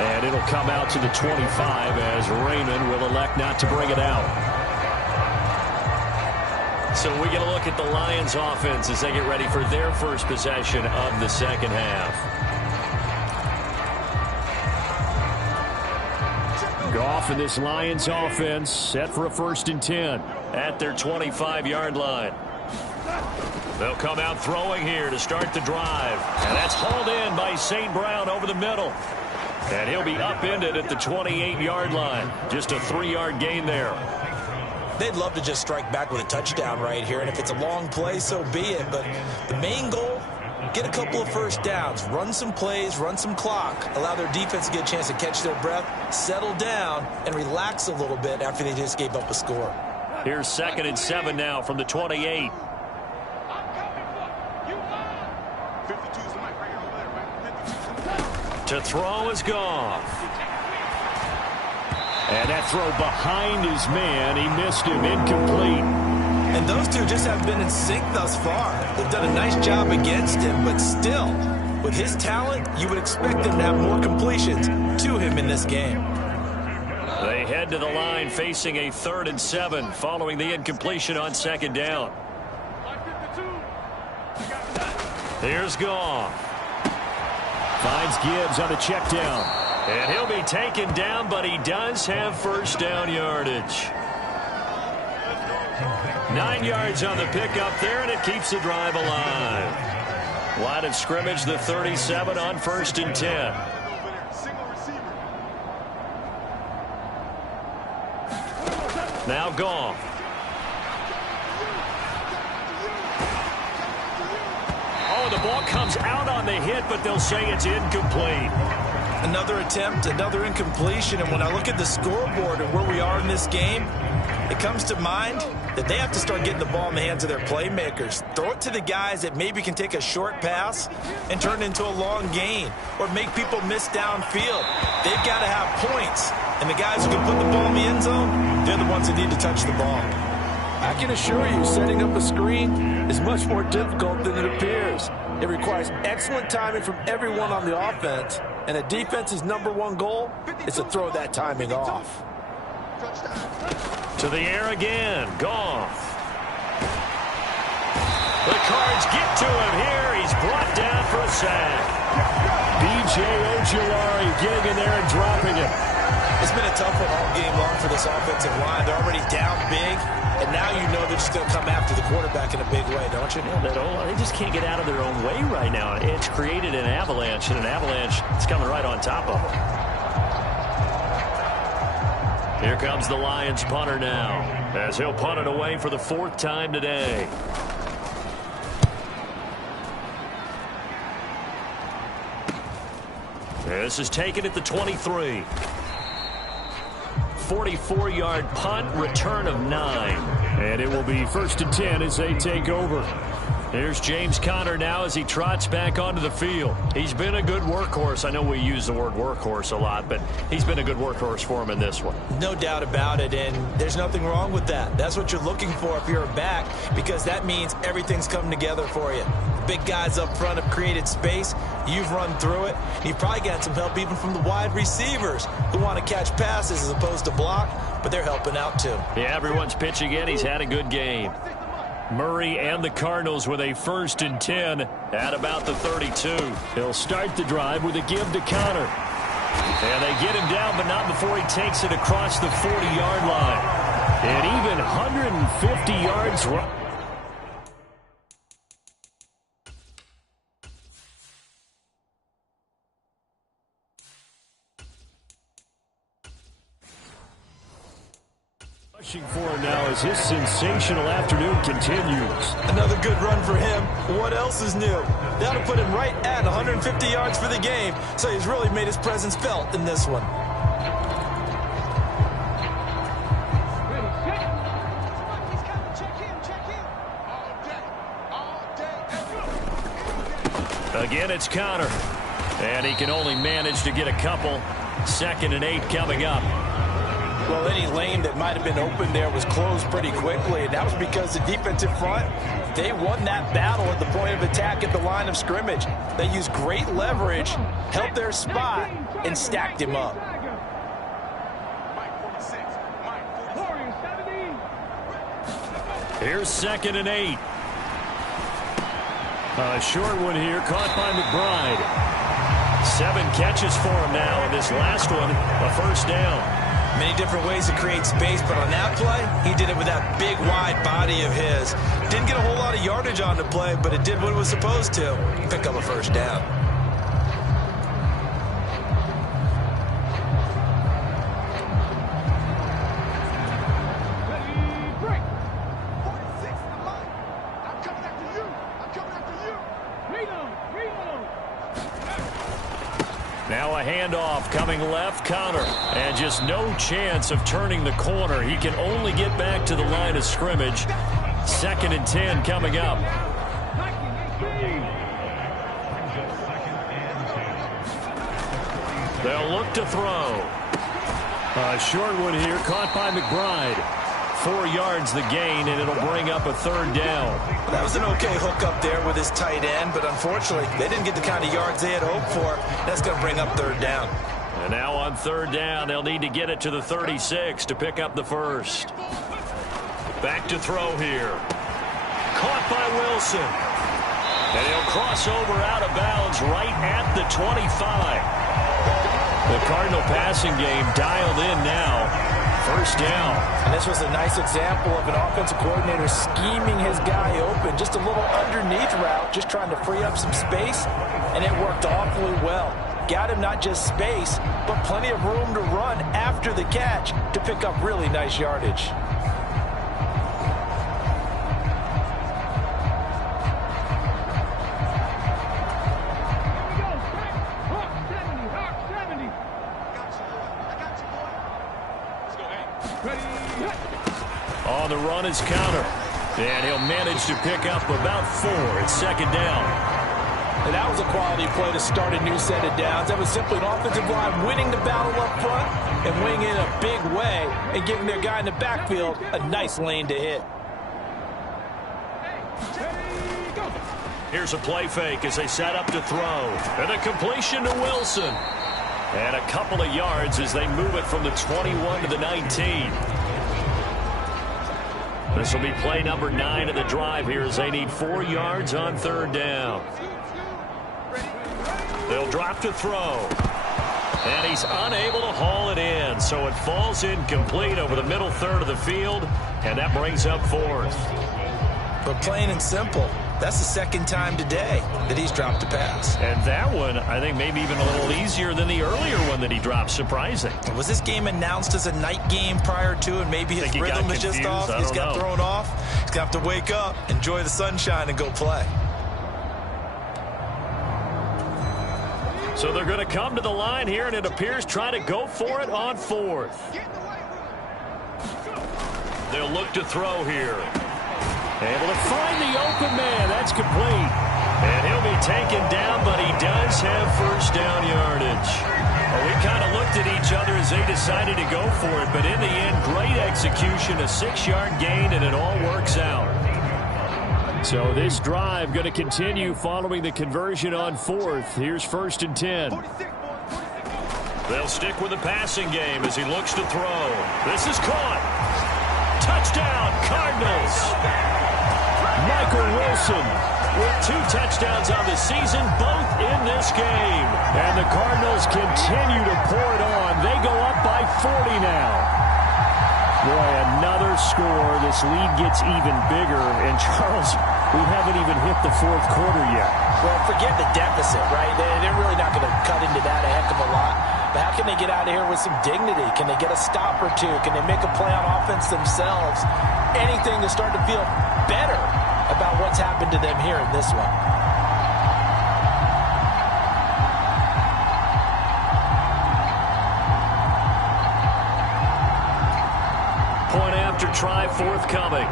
And it'll come out to the 25 as Raymond will elect not to bring it out. So we get a look at the Lions offense as they get ready for their first possession of the second half. Goff and this Lions offense set for a 1st and 10 at their 25-yard line. They'll come out throwing here to start the drive. And that's hauled in by St. Brown over the middle. And he'll be upended at the 28-yard line. Just a 3-yard gain there. They'd love to just strike back with a touchdown right here, and if it's a long play, so be it. But the main goal, get a couple of first downs, run some plays, run some clock, allow their defense to get a chance to catch their breath, settle down, and relax a little bit after they just gave up a score. Here's 2nd and 7 now from the 28. To throw is Goff. And that throw behind his man, he missed him, incomplete. And those two just haven't been in sync thus far. They've done a nice job against him, but still, with his talent, you would expect him to have more completions to him in this game. They head to the line facing a 3rd and 7 following the incompletion on 2nd down. Here's Goff. Finds Gibbs on the check down. And he'll be taken down, but he does have first down yardage. 9 yards on the pickup there, and it keeps the drive alive. Line of scrimmage, the 37 on 1st and 10. Now Goff. Oh, the ball comes out on the hit, but they'll say it's incomplete. Another attempt, another incompletion, and when I look at the scoreboard and where we are in this game, it comes to mind that they have to start getting the ball in the hands of their playmakers. Throw it to the guys that maybe can take a short pass and turn it into a long gain or make people miss downfield. They've got to have points, and the guys who can put the ball in the end zone, they're the ones that need to touch the ball. I can assure you, setting up a screen is much more difficult than it appears. It requires excellent timing from everyone on the offense, and a defense's #1 goal is to throw that timing off. To the air again, Goff. The Cards get to him here. He's brought down for a sack. B.J. Ojulari getting in there and dropping it. It's been a tough one all game long for this offensive line. They're already down big, and now you know they're just going to come after the quarterback in a big way, don't you? Yeah, they just can't get out of their own way right now. It's created an avalanche, and an avalanche is coming right on top of them. Here comes the Lions punter now, as he'll punt it away for the 4th time today. This is taken at the 23. 44-yard punt, return of 9. And it will be 1st and 10 as they take over. Here's James Conner now as he trots back onto the field. He's been a good workhorse. I know we use the word workhorse a lot, but he's been a good workhorse for him in this one. No doubt about it, and there's nothing wrong with that. That's what you're looking for if you're a back, because that means everything's coming together for you. Big guys up front have created space. You've run through it. You've probably got some help even from the wide receivers who want to catch passes as opposed to block, but they're helping out too. Yeah, everyone's pitching in. He's had a good game. Murray and the Cardinals with a 1st and 10 at about the 32. They'll start the drive with a give to Conner. And they get him down, but not before he takes it across the 40-yard line. And even 150 yards. Rushing for him now as his sensational afternoon continues. Another good run for him. What else is new? That'll put him right at 150 yards for the game, so he's really made his presence felt in this one. Again, it's Conner. And he can only manage to get a couple. 2nd and 8 coming up. Well, any lane that might have been open there was closed pretty quickly, and that was because the defensive front, they won that battle at the point of attack at the line of scrimmage. They used great leverage, held their spot, and stacked him up. Here's 2nd and 8. A short one here, caught by McBride. 7 catches for him now, and this last one, a 1st down. Many different ways to create space, but on that play, he did it with that big, wide body of his. Didn't get a whole lot of yardage on the play, but it did what it was supposed to. Pick up a 1st down. Now a handoff coming left, Conner. And just no chance of turning the corner. He can only get back to the line of scrimmage. 2nd and 10 coming up. They'll look to throw. A short one here, caught by McBride. 4 yards the gain, and it'll bring up a 3rd down. Well, that was an okay hook up there with his tight end, but unfortunately, they didn't get the kind of yards they had hoped for. That's going to bring up 3rd down. And now on 3rd down, they'll need to get it to the 36 to pick up the 1st. Back to throw here. Caught by Wilson. And he'll cross over out of bounds right at the 25. The Cardinal passing game dialed in now. 1st down. And this was a nice example of an offensive coordinator scheming his guy open. Just a little underneath route, just trying to free up some space, and it worked awfully well. got him not just space, but plenty of room to run after the catch to pick up really nice yardage. On the run is counter. And he'll manage to pick up about 4. It's second down. And that was a quality play to start a new set of downs. That was simply an offensive line winning the battle up front and winning in a big way and giving their guy in the backfield a nice lane to hit. Here's a play fake as they set up to throw. And a completion to Wilson. And a couple of yards as they move it from the 21 to the 19. This will be play number 9 of the drive here as they need 4 yards on third down. They'll drop to throw. And he's unable to haul it in. So it falls incomplete over the middle third of the field. And that brings up 4th. But plain and simple, that's the second time today that he's dropped a pass. And that one, I think, maybe even a little easier than the earlier one that he dropped. Surprising. Was this game announced as a night game prior to, and maybe his rhythm is just off? He's got thrown off. He's going to have to wake up, enjoy the sunshine, and go play. So they're going to come to the line here, and it appears try to go for it on 4th. They'll look to throw here. Able to find the open man. That's complete. And he'll be taken down, but he does have first down yardage. Well, we kind of looked at each other as they decided to go for it, but in the end, great execution, a 6-yard gain, and it all works out. So this drive going to continue following the conversion on 4th. Here's 1st and 10. They'll stick with the passing game as he looks to throw. This is caught. Touchdown, Cardinals. Michael Wilson with 2 touchdowns on the season, both in this game. And the Cardinals continue to pour it on. They go up by 40 now. Boy, another score. This lead gets even bigger. And, Charles, we haven't even hit the 4th quarter yet. Well, forget the deficit, right? They're really not going to cut into that a heck of a lot. But how can they get out of here with some dignity? Can they get a stop or two? Can they make a play on offense themselves? Anything to start to feel better about what's happened to them here in this one. Point after try forthcoming.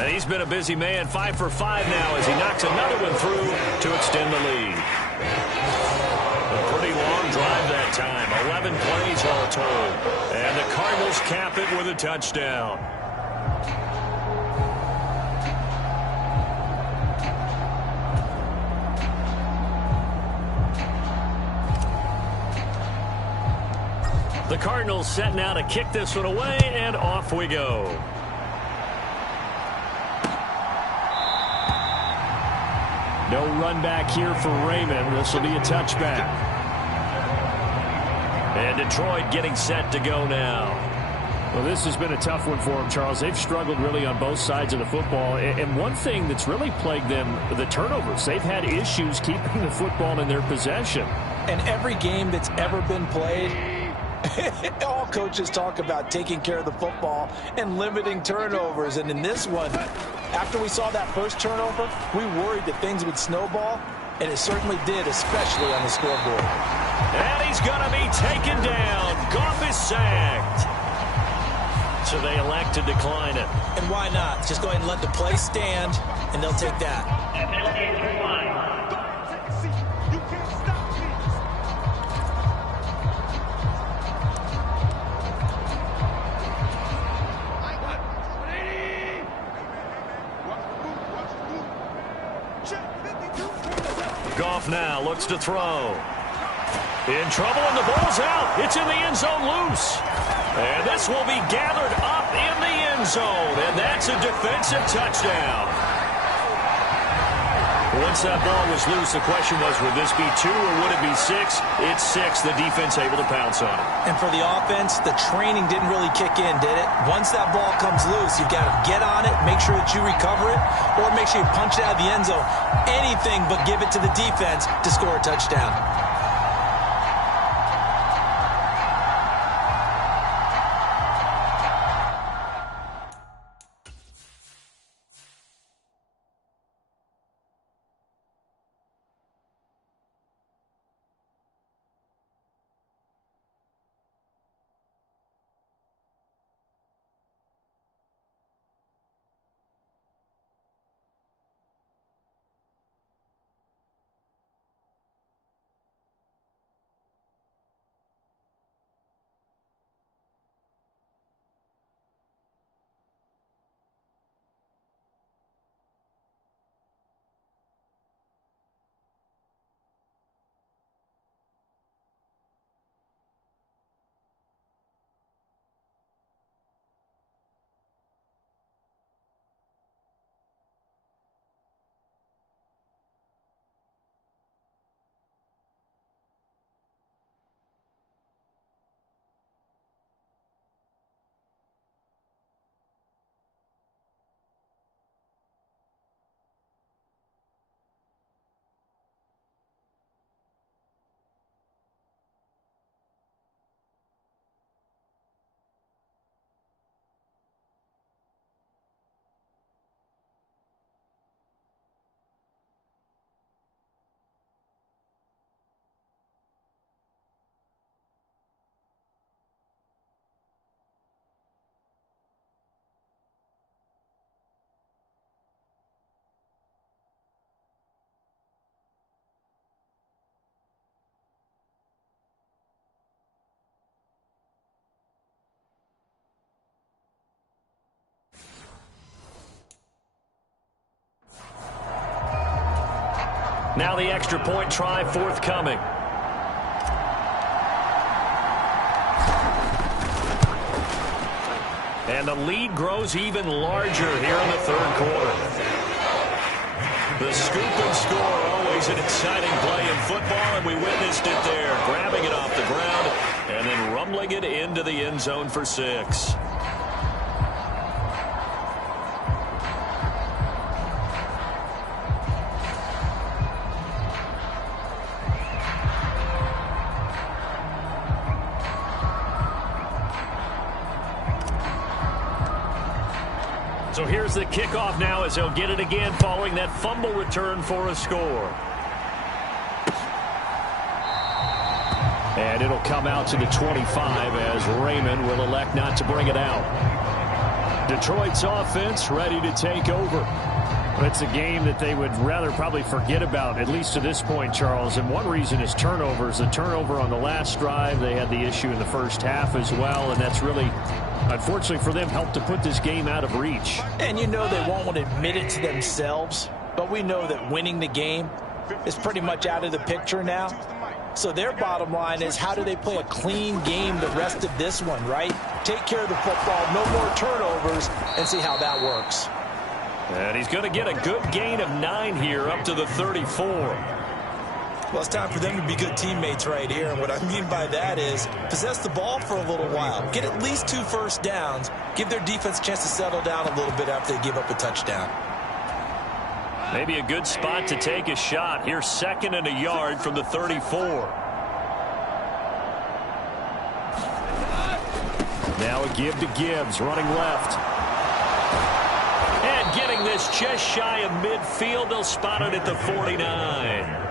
And he's been a busy man, 5 for 5 now as he knocks another one through to extend the lead. A pretty long drive that time, 11 plays all told. And the Cardinals cap it with a touchdown. The Cardinals set now to kick this one away, and off we go. No run back here for Raymond. This will be a touchback. And Detroit getting set to go now. Well, this has been a tough one for them, Charles. They've struggled really on both sides of the football. And one thing that's really plagued them, the turnovers. They've had issues keeping the football in their possession. And every game that's ever been played, all coaches talk about taking care of the football and limiting turnovers. And in this one, after we saw that first turnover, we worried that things would snowball, and it certainly did, especially on the scoreboard. And he's going to be taken down. Goff is sacked. So they elect to decline it. And why not? Just go ahead and let the play stand, and they'll take that. Goff now looks to throw. In trouble, and the ball's out. It's in the end zone loose. And this will be gathered up in the end zone. And that's a defensive touchdown. Once that ball was loose, the question was, would this be 2 or would it be 6? It's 6. The defense able to pounce on it. And for the offense, the training didn't really kick in, did it? Once that ball comes loose, you've got to get on it, make sure that you recover it, or make sure you punch it out of the end zone. Anything but give it to the defense to score a touchdown. Now the extra point try forthcoming. And the lead grows even larger here in the third quarter. The scoop and score, always an exciting play in football, and we witnessed it there, grabbing it off the ground and then rumbling it into the end zone for 6. So here's the kickoff now as he'll get it again following that fumble return for a score. And it'll come out to the 25 as Raymond will elect not to bring it out. Detroit's offense ready to take over. It's a game that they would rather probably forget about, at least to this point, Charles. And one reason is turnovers. The turnover on the last drive, they had the issue in the first half as well, and that's really, unfortunately for them, helped to put this game out of reach. And you know they won't want to admit it to themselves, but we know that winning the game is pretty much out of the picture now. So their bottom line is, how do they play a clean game the rest of this one, right? Take care of the football, no more turnovers, and see how that works. And he's going to get a good gain of 9 here up to the 34. Well, it's time for them to be good teammates right here. And what I mean by that is possess the ball for a little while. Get at least 2 first downs. Give their defense a chance to settle down a little bit after they give up a touchdown. Maybe a good spot to take a shot. Here's 2nd and a yard from the 34. Now a give to Gibbs, running left. And getting this just shy of midfield. They'll spot it at the 49.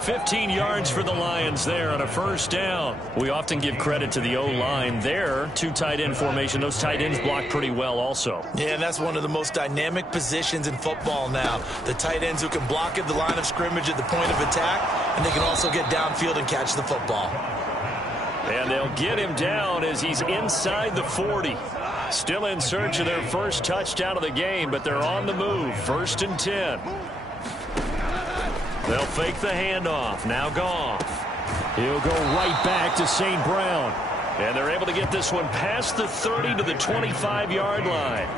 15 yards for the Lions there on a first down. We often give credit to the O-line there. 2 tight end formation. Those tight ends block pretty well also. Yeah, and that's one of the most dynamic positions in football now. The tight ends who can block at the line of scrimmage at the point of attack, and they can also get downfield and catch the football. And they'll get him down as he's inside the 40. Still in search of their first touchdown of the game, but they're on the move. 1st and 10. They'll fake the handoff. Now Goff. He'll go right back to St. Brown. And they're able to get this one past the 30 to the 25-yard line.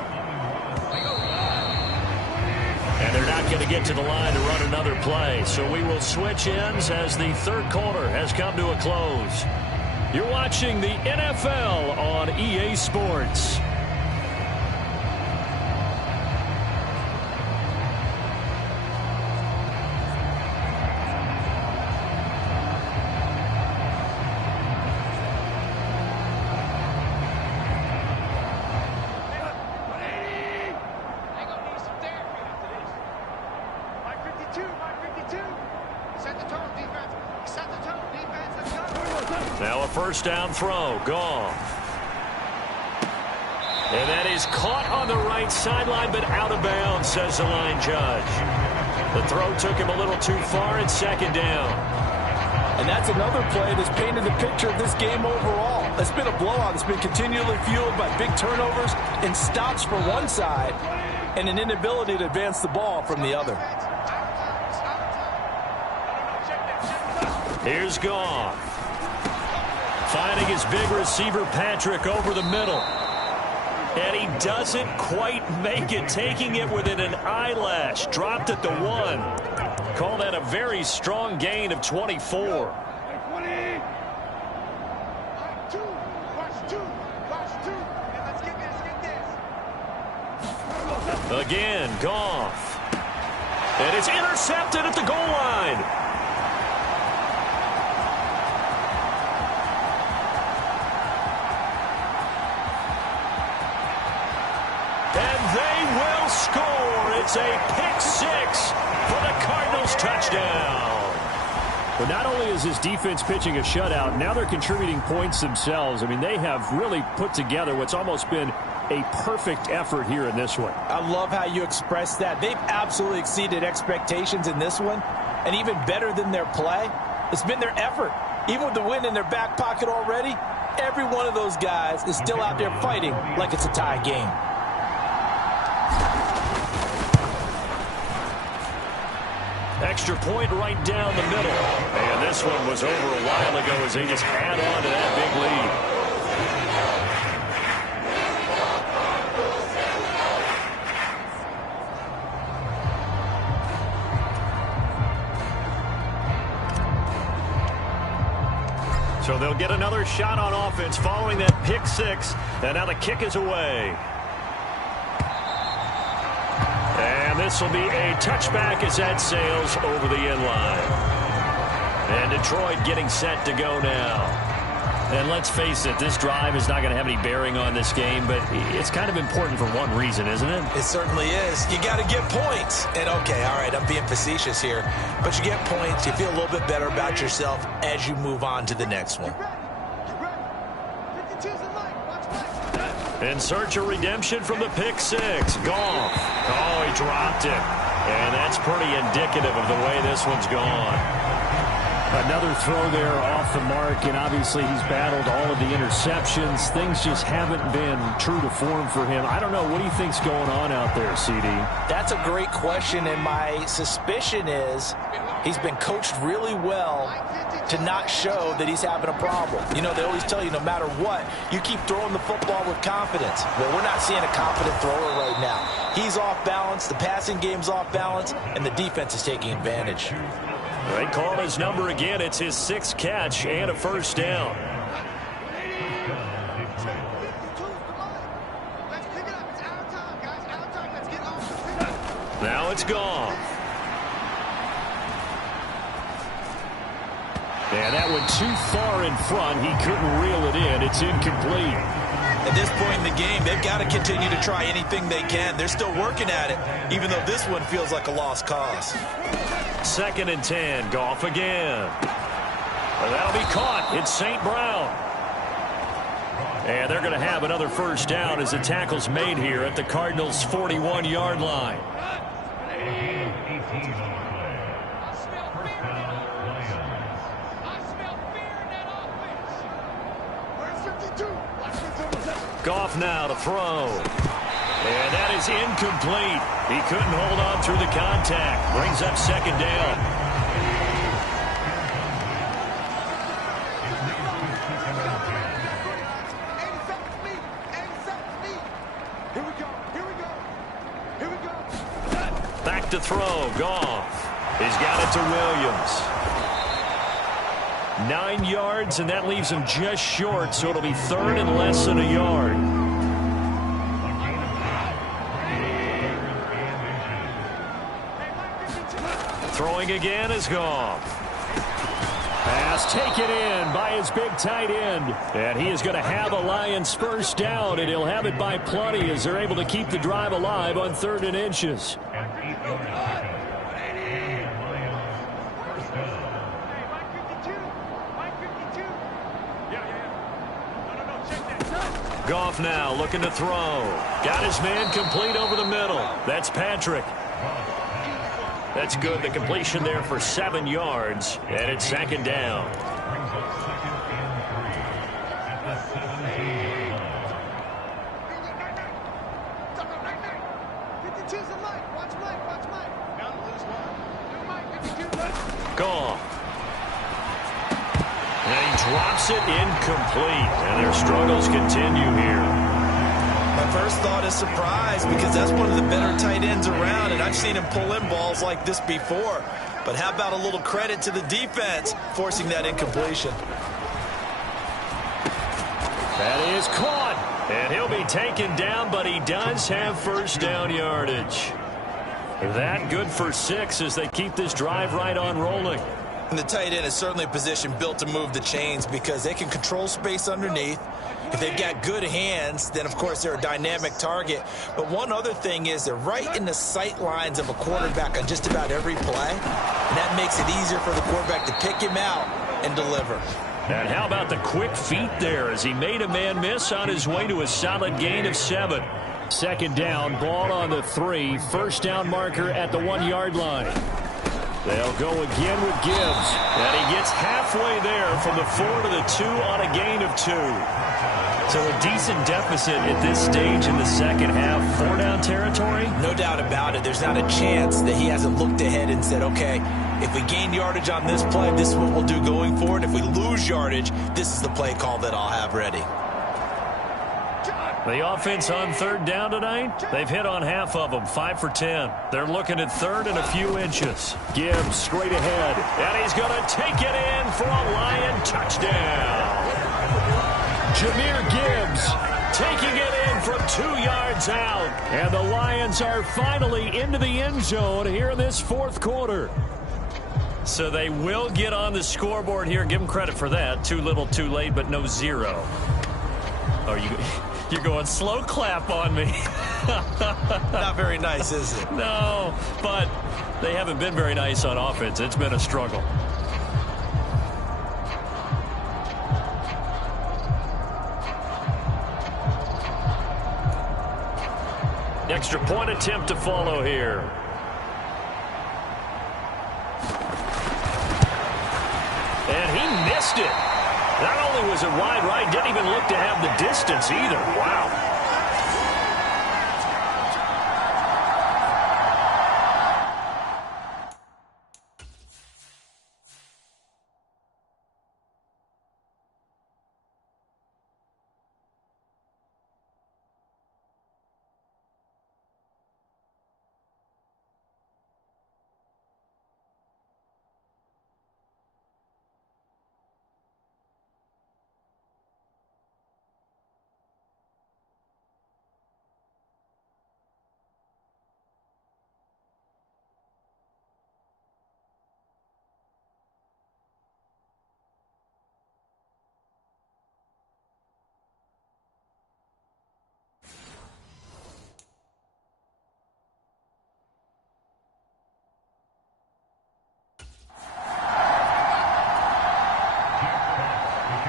And they're They're not going to get to the line to run another play. So we will switch ends as the third quarter has come to a close. You're watching the NFL on EA Sports. Now a first down throw. Goff. And that is caught on the right sideline, but out of bounds, says the line judge. The throw took him a little too far at second down. And that's another play that's painted the picture of this game overall. It's been a blowout. It's been continually fueled by big turnovers and stops for one side and an inability to advance the ball from the other. Here's Goff. Finding his big receiver, Patrick, over the middle. And he doesn't quite make it, taking it within an eyelash. Dropped at the 1. Call that a very strong gain of 24. Again, Goff. And it's intercepted at the goal line. Score. It's a pick six for the Cardinals touchdown. But not only is his defense pitching a shutout, now they're contributing points themselves. I mean, they have really put together what's almost been a perfect effort here in this one. I love how you express that. They've absolutely exceeded expectations in this one, and even better than their play, it's been their effort. Even with the win in their back pocket already, every one of those guys is still out there fighting like it's a tie game. Extra point right down the middle. And this one was over a while ago as they just add on to that big lead. So they'll get another shot on offense following that pick six. And now the kick is away. And this will be a touchback as that sails over the end line. And Detroit getting set to go now. And let's face it, this drive is not going to have any bearing on this game, but it's kind of important for one reason, isn't it? It certainly is. You got to get points. And, okay, all right, I'm being facetious here. But you get points, you feel a little bit better about yourself as you move on to the next one. In search of redemption from the pick six. Goff. Oh, he dropped it. And that's pretty indicative of the way this one's gone. Another throw there off the mark, and obviously he's battled all of the interceptions. Things just haven't been true to form for him. I don't know. What do you think's going on out there, CD? That's a great question, and my suspicion is he's been coached really well to not show that he's having a problem. You know, they always tell you no matter what, you keep throwing the football with confidence. Well, we're not seeing a confident thrower right now. He's off balance, the passing game's off balance, and the defense is taking advantage. They call his number again. It's his sixth catch and a first down. Now it's gone. And that went too far in front. He couldn't reel it in. It's incomplete. At this point in the game, they've got to continue to try anything they can. They're still working at it, even though this one feels like a lost cause. 2nd and 10. Goff again. And that'll be caught. It's St. Brown. And they're going to have another first down as the tackle's made here at the Cardinals' 41-yard line. Goff now to throw. And that is incomplete. He couldn't hold on through the contact. Brings up 2nd down. Back to throw. Goff. He's got it to Williams. 9 yards, and that leaves him just short, so it'll be third and less than a yard. Throwing again is Goff. Pass taken in by his big tight end. And he is going to have a Lions first down, and he'll have it by plenty as they're able to keep the drive alive on 3rd and inches. Goff now looking to throw. Got his man complete over the middle. That's Patrick. That's good. The completion there for 7 yards. And it's 2nd down. Goff. And he drops it incomplete. And their struggles continue here. My first thought is surprise because that's one of the better tight ends around, and I've seen him pull in balls like this before. But how about a little credit to the defense forcing that incompletion? That is caught. And he'll be taken down, but he does have first down yardage. That good for 6 as they keep this drive right on rolling. And the tight end is certainly a position built to move the chains because they can control space underneath. If they've got good hands, then, of course, they're a dynamic target. But one other thing is they're right in the sight lines of a quarterback on just about every play. And that makes it easier for the quarterback to pick him out and deliver. And how about the quick feet there as he made a man miss on his way to a solid gain of 7. 2nd down, ball on the 3. First down marker at the 1-yard line. They'll go again with Gibbs. And he gets halfway there from the 4 to the 2 on a gain of 2. So a decent deficit at this stage in the second half. 4-down territory? No doubt about it. There's not a chance that he hasn't looked ahead and said, okay, if we gain yardage on this play, this is what we'll do going forward. If we lose yardage, this is the play call that I'll have ready. The offense on 3rd down tonight, they've hit on half of them, 5 for 10. They're looking at 3rd and a few inches. Gibbs straight ahead, and he's going to take it in for a Lion touchdown. Jahmyr Gibbs taking it in from 2 yards out. And the Lions are finally into the end zone here in this 4th quarter. So they will get on the scoreboard here. Give them credit for that. Too little, too late, but no 0. Are you... You're going slow clap on me. Not very nice, is it? No, but they haven't been very nice on offense. It's been a struggle. Extra point attempt to follow here. And he missed it. Not only was it wide right, didn't even look to have the distance either. Wow.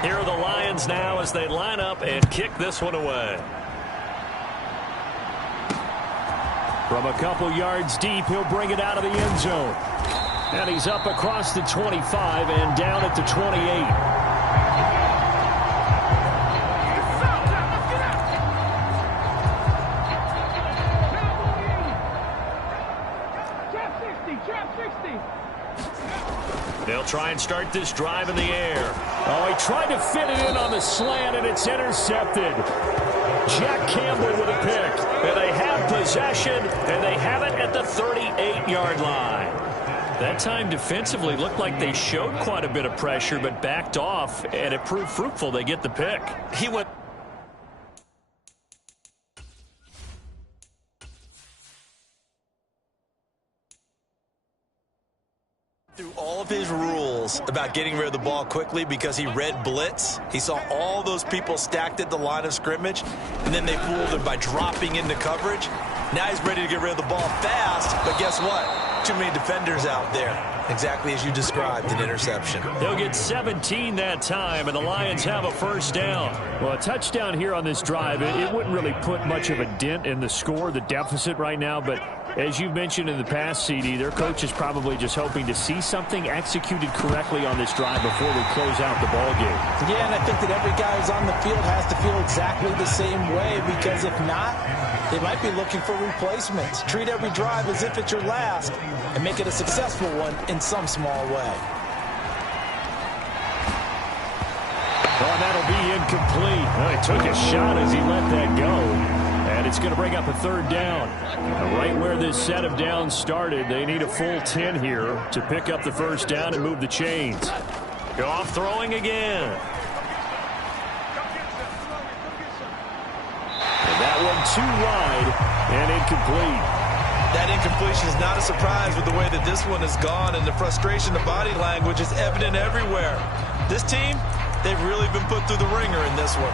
Here are the Lions now as they line up and kick this one away. From a couple yards deep, he'll bring it out of the end zone. And he's up across the 25 and down at the 28. They'll try and start this drive in the air. Oh, he tried to fit it in on the slant, and it's intercepted. Jack Campbell with a pick. And they have possession, and they have it at the 38-yard line. That time defensively looked like they showed quite a bit of pressure, but backed off, and it proved fruitful. They get the pick. He went through all of his rules about getting rid of the ball quickly because he read blitz. He saw all those people stacked at the line of scrimmage, and then they fooled him by dropping into coverage. Now he's ready to get rid of the ball fast, but guess what? Too many defenders out there. Exactly as you described, an interception. They'll get 17 that time, and the Lions have a first down. Well, a touchdown here on this drive, it wouldn't really put much of a dent in the score, the deficit right now, but as you've mentioned in the past, CD, their coach is probably just hoping to see something executed correctly on this drive before they close out the ball game. Yeah, and I think that every guy who's on the field has to feel exactly the same way, because if not, they might be looking for replacements. Treat every drive as if it's your last and make it a successful one in some small way. Oh, that'll be incomplete. Well, he took a shot as he let that go. And it's going to bring up a third down. Right where this set of downs started, they need a full 10 here to pick up the first down and move the chains. Goff throwing again. And that one too wide and incomplete. That incompletion is not a surprise with the way that this one has gone, and the frustration, the body language is evident everywhere. This team, they've really been put through the ringer in this one.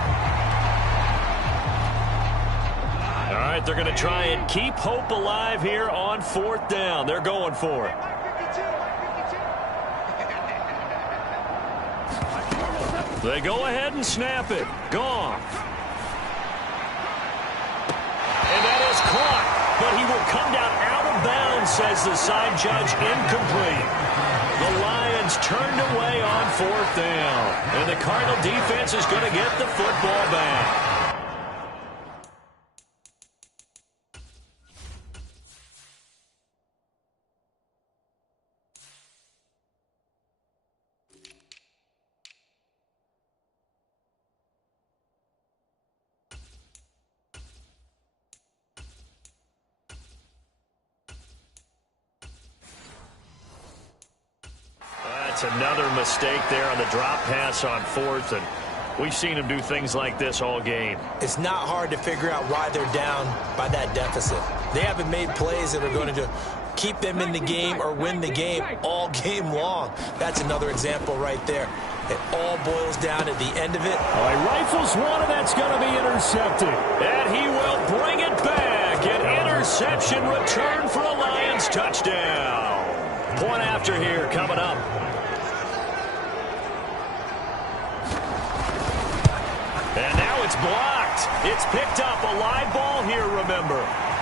All right, they're going to try and keep hope alive here on fourth down. They're going for it. They go ahead and snap it. Goff. And that is caught, but he will come down out of bounds, says the side judge, incomplete. The Lions turned away on fourth down, and the Cardinal defense is going to get the football back. That's another mistake there on the drop pass on fourth, and we've seen him do things like this all game. It's not hard to figure out why they're down by that deficit. They haven't made plays that are going to keep them in the game or win the game all game long. That's another example right there. It all boils down at the end of it. Oh, he rifles one, and that's going to be intercepted. And he will bring it back. An interception return for a Lions touchdown. Point after here coming up. And now it's blocked. It's picked up. A live ball here, remember.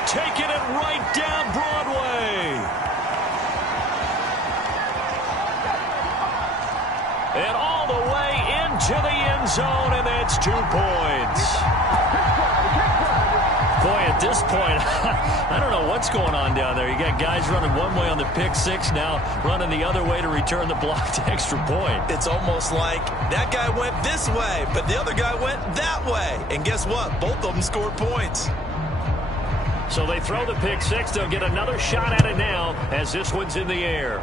Taking it right down Broadway. And all the way into the end zone, and that's 2 points. Boy, at this point, I don't know what's going on down there. You got guys running one way on the pick six, now running the other way to return the blocked extra point. It's almost like that guy went this way, but the other guy went that way. And guess what? Both of them scored points. So they throw the pick six. They'll get another shot at it now as this one's in the air.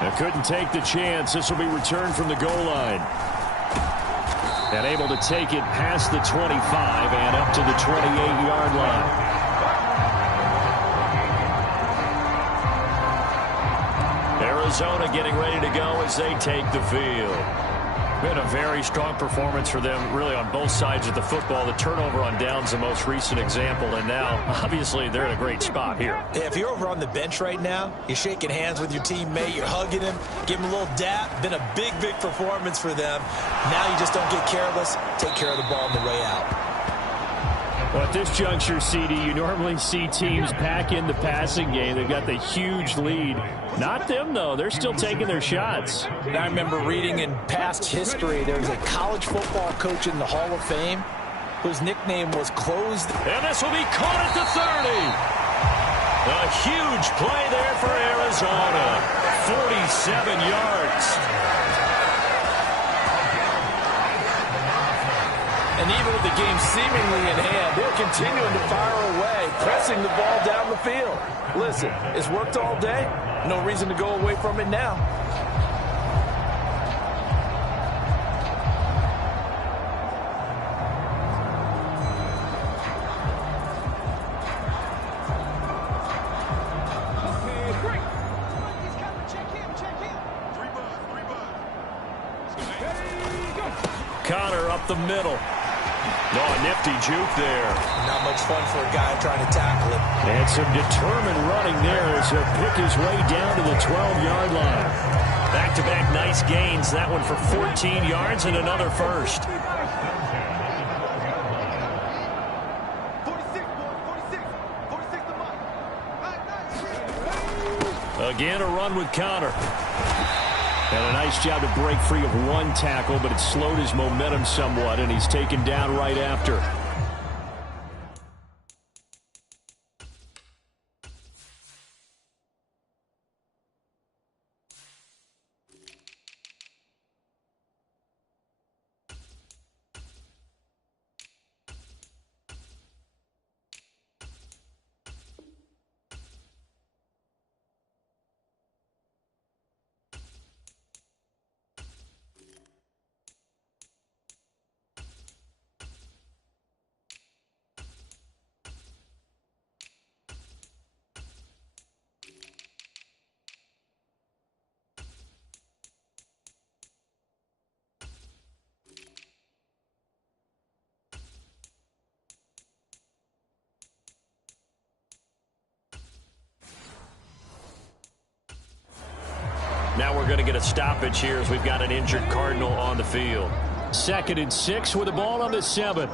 They couldn't take the chance. This will be returned from the goal line. And able to take it past the 25 and up to the 28-yard line. Arizona getting ready to go as they take the field. Been a very strong performance for them, really, on both sides of the football. The turnover on downs, the most recent example, and now, obviously, they're in a great spot here. Yeah, if you're over on the bench right now, you're shaking hands with your teammate, you're hugging him, give him a little dap. Been a big, big performance for them. Now you just don't get careless. Take care of the ball on the way out. Well, at this juncture, CD, you normally see teams pack in the passing game. They've got the huge lead. Not them, though. They're still taking their shots. And I remember reading in past history, there was a college football coach in the Hall of Fame whose nickname was Closed. And this will be caught at the 30. A huge play there for Arizona. 47 yards. And even with the game seemingly in hand, they're continuing to fire away, pressing the ball down the field. Listen, it's worked all day. No reason to go away from it now. Connor up the middle. Oh, a nifty juke there. Not much fun for a guy trying to tackle it. And some determined running there as he'll pick his way down to the 12-yard line. Back-to-back nice gains. That one for 14 yards and another first. 46 Again, a run with Connor. And a nice job to break free of one tackle, but it slowed his momentum somewhat, and he's taken down right after. Now we're going to get a stoppage here as we've got an injured Cardinal on the field. 2nd and 6 with the ball on the 7.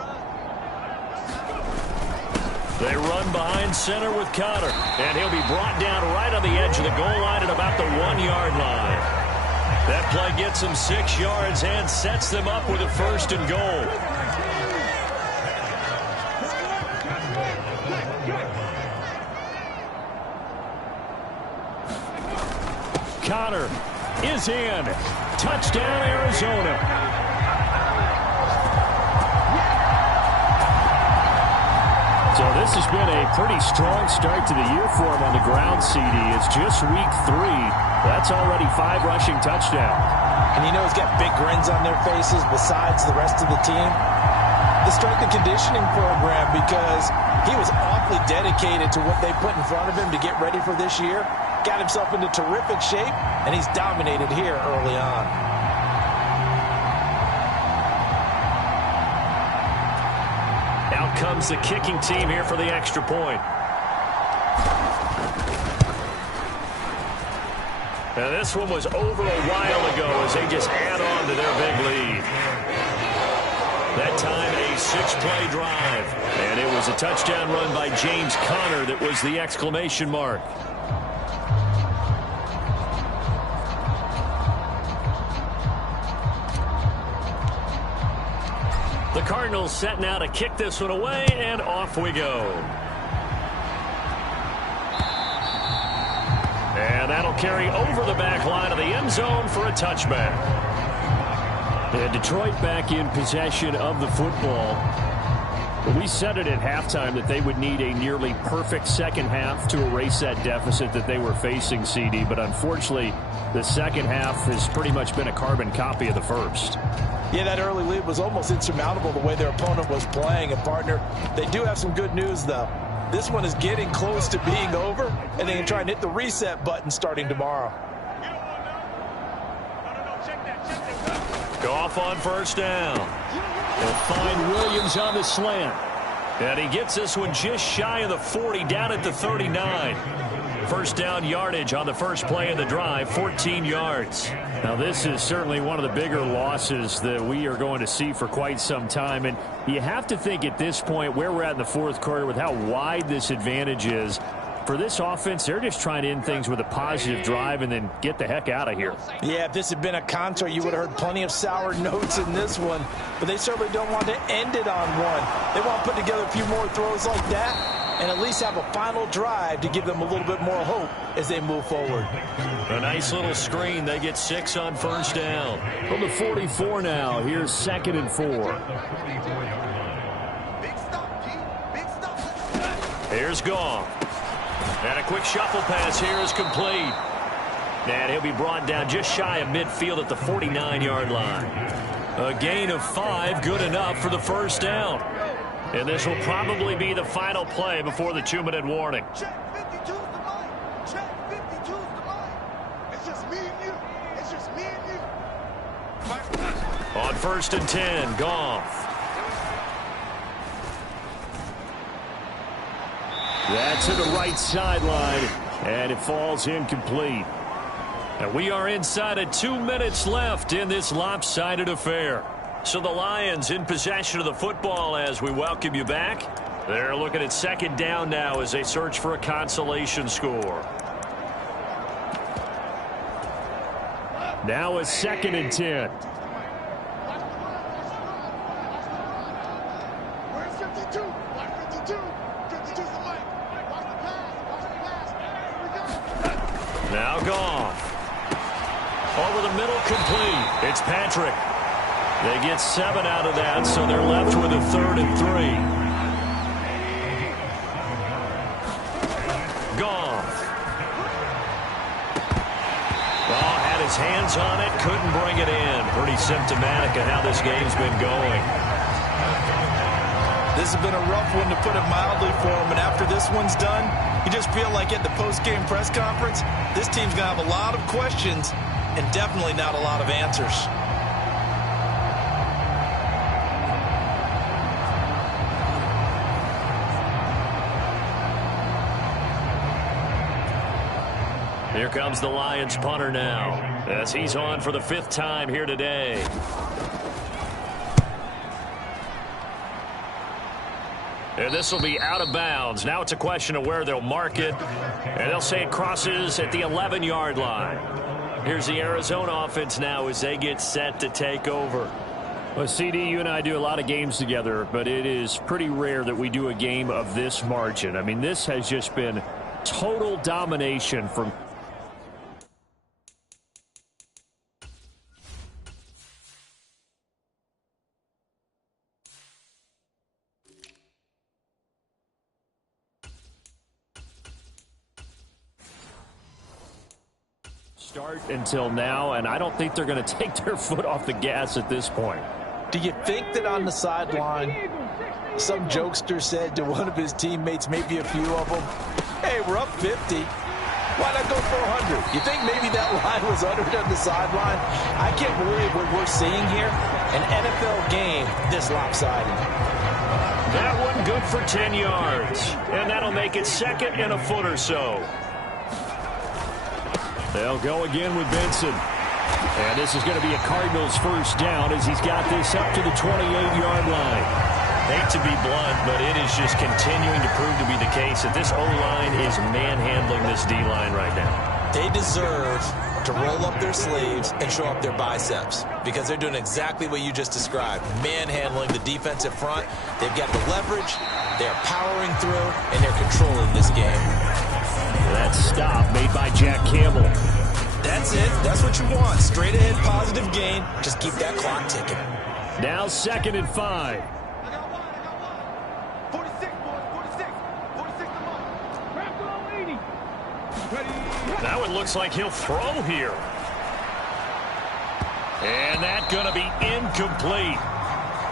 They run behind center with Connor, and he'll be brought down right on the edge of the goal line at about the 1-yard line. That play gets them 6 yards and sets them up with a 1st and goal. Connor is in. Touchdown, Arizona. So this has been a pretty strong start to the year for him on the ground, CD. It's just week 3. That's already 5 rushing touchdowns. And you know he's got big grins on their faces besides the rest of the team. The strength and conditioning program, because he was awfully dedicated to what they put in front of him to get ready for this year. Got himself into terrific shape, and he's dominated here early on. Out comes the kicking team here for the extra point. Now this one was over a while ago as they just add on to their big lead. That time a 6-play drive. And it was a touchdown run by James Conner that was the exclamation mark. The Cardinals set now to kick this one away, and off we go. And that'll carry over the back line of the end zone for a touchback. And Detroit back in possession of the football. We said it at halftime that they would need a nearly perfect second half to erase that deficit that they were facing, CD. But unfortunately, the second half has pretty much been a carbon copy of the first. Yeah, that early lead was almost insurmountable the way their opponent was playing. And, partner, they do have some good news, though. This one is getting close to being over, and they can try and hit the reset button starting tomorrow. Goff on 1st down. They'll find Williams on the slant. And he gets this one just shy of the 40, down at the 39. 1st down yardage on the first play of the drive, 14 yards. Now this is certainly one of the bigger losses that we are going to see for quite some time. And you have to think at this point where we're at in the 4th quarter with how wide this advantage is. For this offense, they're just trying to end things with a positive drive and then get the heck out of here. Yeah, if this had been a concert, you would have heard plenty of sour notes in this one. But they certainly don't want to end it on one. They want to put together a few more throws like that and at least have a final drive to give them a little bit more hope as they move forward. A nice little screen. They get 6 on first down. From the 44 now, here's 2nd and 4. Here's Goff. And a quick shuffle pass here is complete. And he'll be brought down just shy of midfield at the 49-yard line. A gain of 5, good enough for the first down. And this will probably be the final play before the 2-minute warning. Check 52's the line. Check 52's the line. It's just me and you. It's just me and you. On 1st and 10, Goff. That's to the right sideline, and it falls incomplete. And we are inside of 2 minutes left in this lopsided affair. So the Lions in possession of the football as we welcome you back. They're looking at 2nd down now as they search for a consolation score. Now a 2nd and 10. Where's 52? Watch 52. 52's the line. Watch the pass. Watch the pass. Here we go. Now Goff. Over the middle, complete. It's Patrick. They get 7 out of that, so they're left with a 3rd and 3. Goff. Oh, had his hands on it, couldn't bring it in. Pretty symptomatic of how this game's been going. This has been a rough one, to put it mildly, for him. And after this one's done, you just feel like at the post-game press conference, this team's going to have a lot of questions and definitely not a lot of answers. Here comes the Lions punter now, as he's on for the 5th time here today. And this will be out of bounds. Now it's a question of where they'll mark it. And they'll say it crosses at the 11-yard line. Here's the Arizona offense now as they get set to take over. Well, CD, you and I do a lot of games together, but it is pretty rare that we do a game of this margin. I mean, this has just been total domination from... start until now, and I don't think they're going to take their foot off the gas at this point. Do you think that on the sideline, some jokester said to one of his teammates, maybe a few of them, hey, we're up 50. Why not go for 100? You think maybe that line was uttered on the sideline? I can't believe what we're seeing here. An NFL game this lopsided. That one good for 10 yards, and that'll make it 2nd and a foot or so. They'll go again with Benson. And this is going to be a Cardinals first down as he's got this up to the 28-yard line. Hate to be blunt, but it is just continuing to prove to be the case that this O-line is manhandling this D-line right now. They deserve to roll up their sleeves and show up their biceps because they're doing exactly what you just described, manhandling the defensive front. They've got the leverage, they're powering through, and they're controlling this game. That stop made by Jack Campbell. That's it. That's what you want. Straight ahead, positive gain. Just keep that clock ticking. Now 2nd and 5. I got one. 46, boys. 46. 46 to one. Grab the 80. Ready. That one looks like he'll throw here. And that's going to be incomplete.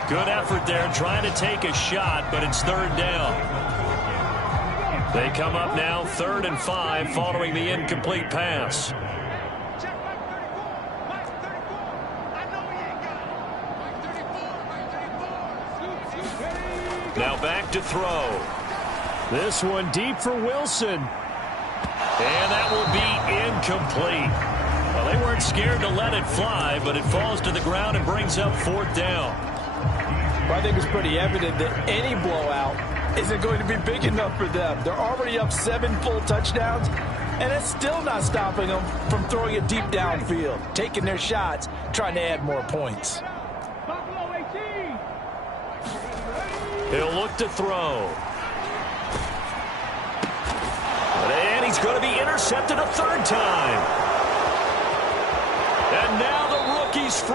Good effort there trying to take a shot, but it's 3rd down. They come up now 3rd and 5 following the incomplete pass. Check Mike 34. Mike 34. I know he ain't got it. Mike 34. Mike 34. Now back to throw. This one deep for Wilson. And that will be incomplete. Well, they weren't scared to let it fly, but it falls to the ground and brings up 4th down. Well, I think it's pretty evident that any blowout isn't going to be big enough for them. They're already up 7 full touchdowns, and it's still not stopping them from throwing it deep downfield, taking their shots, trying to add more points. He'll look to throw. he's going to be intercepted a third time. And now the rookie's free.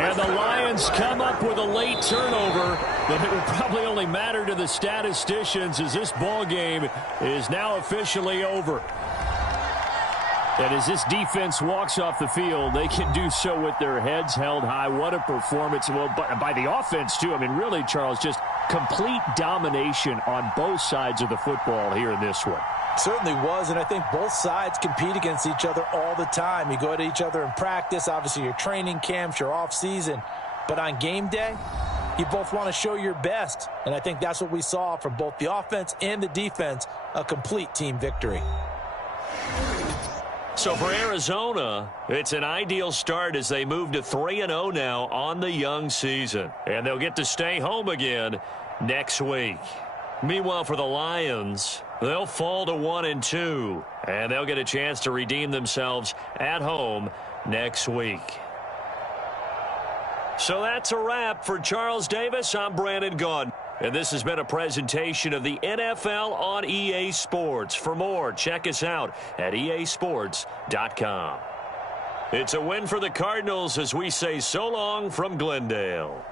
And the Lions come up with a late turnover, but it will probably only matter to the statisticians as this ball game is now officially over. And as this defense walks off the field, they can do so with their heads held high. What a performance. Well, by the offense, too. I mean, really, Charles, just complete domination on both sides of the football here in this one. Certainly was, and I think both sides compete against each other all the time. You go at each other in practice, obviously your training camps, your off-season. But on game day, you both want to show your best. And I think that's what we saw from both the offense and the defense, a complete team victory. So for Arizona, it's an ideal start as they move to 3-0 now on the young season. And they'll get to stay home again next week. Meanwhile, for the Lions, they'll fall to 1-2, and they'll get a chance to redeem themselves at home next week. So that's a wrap. For Charles Davis, I'm Brandon Gaudin. And this has been a presentation of the NFL on EA Sports. For more, check us out at easports.com. It's a win for the Cardinals as we say so long from Glendale.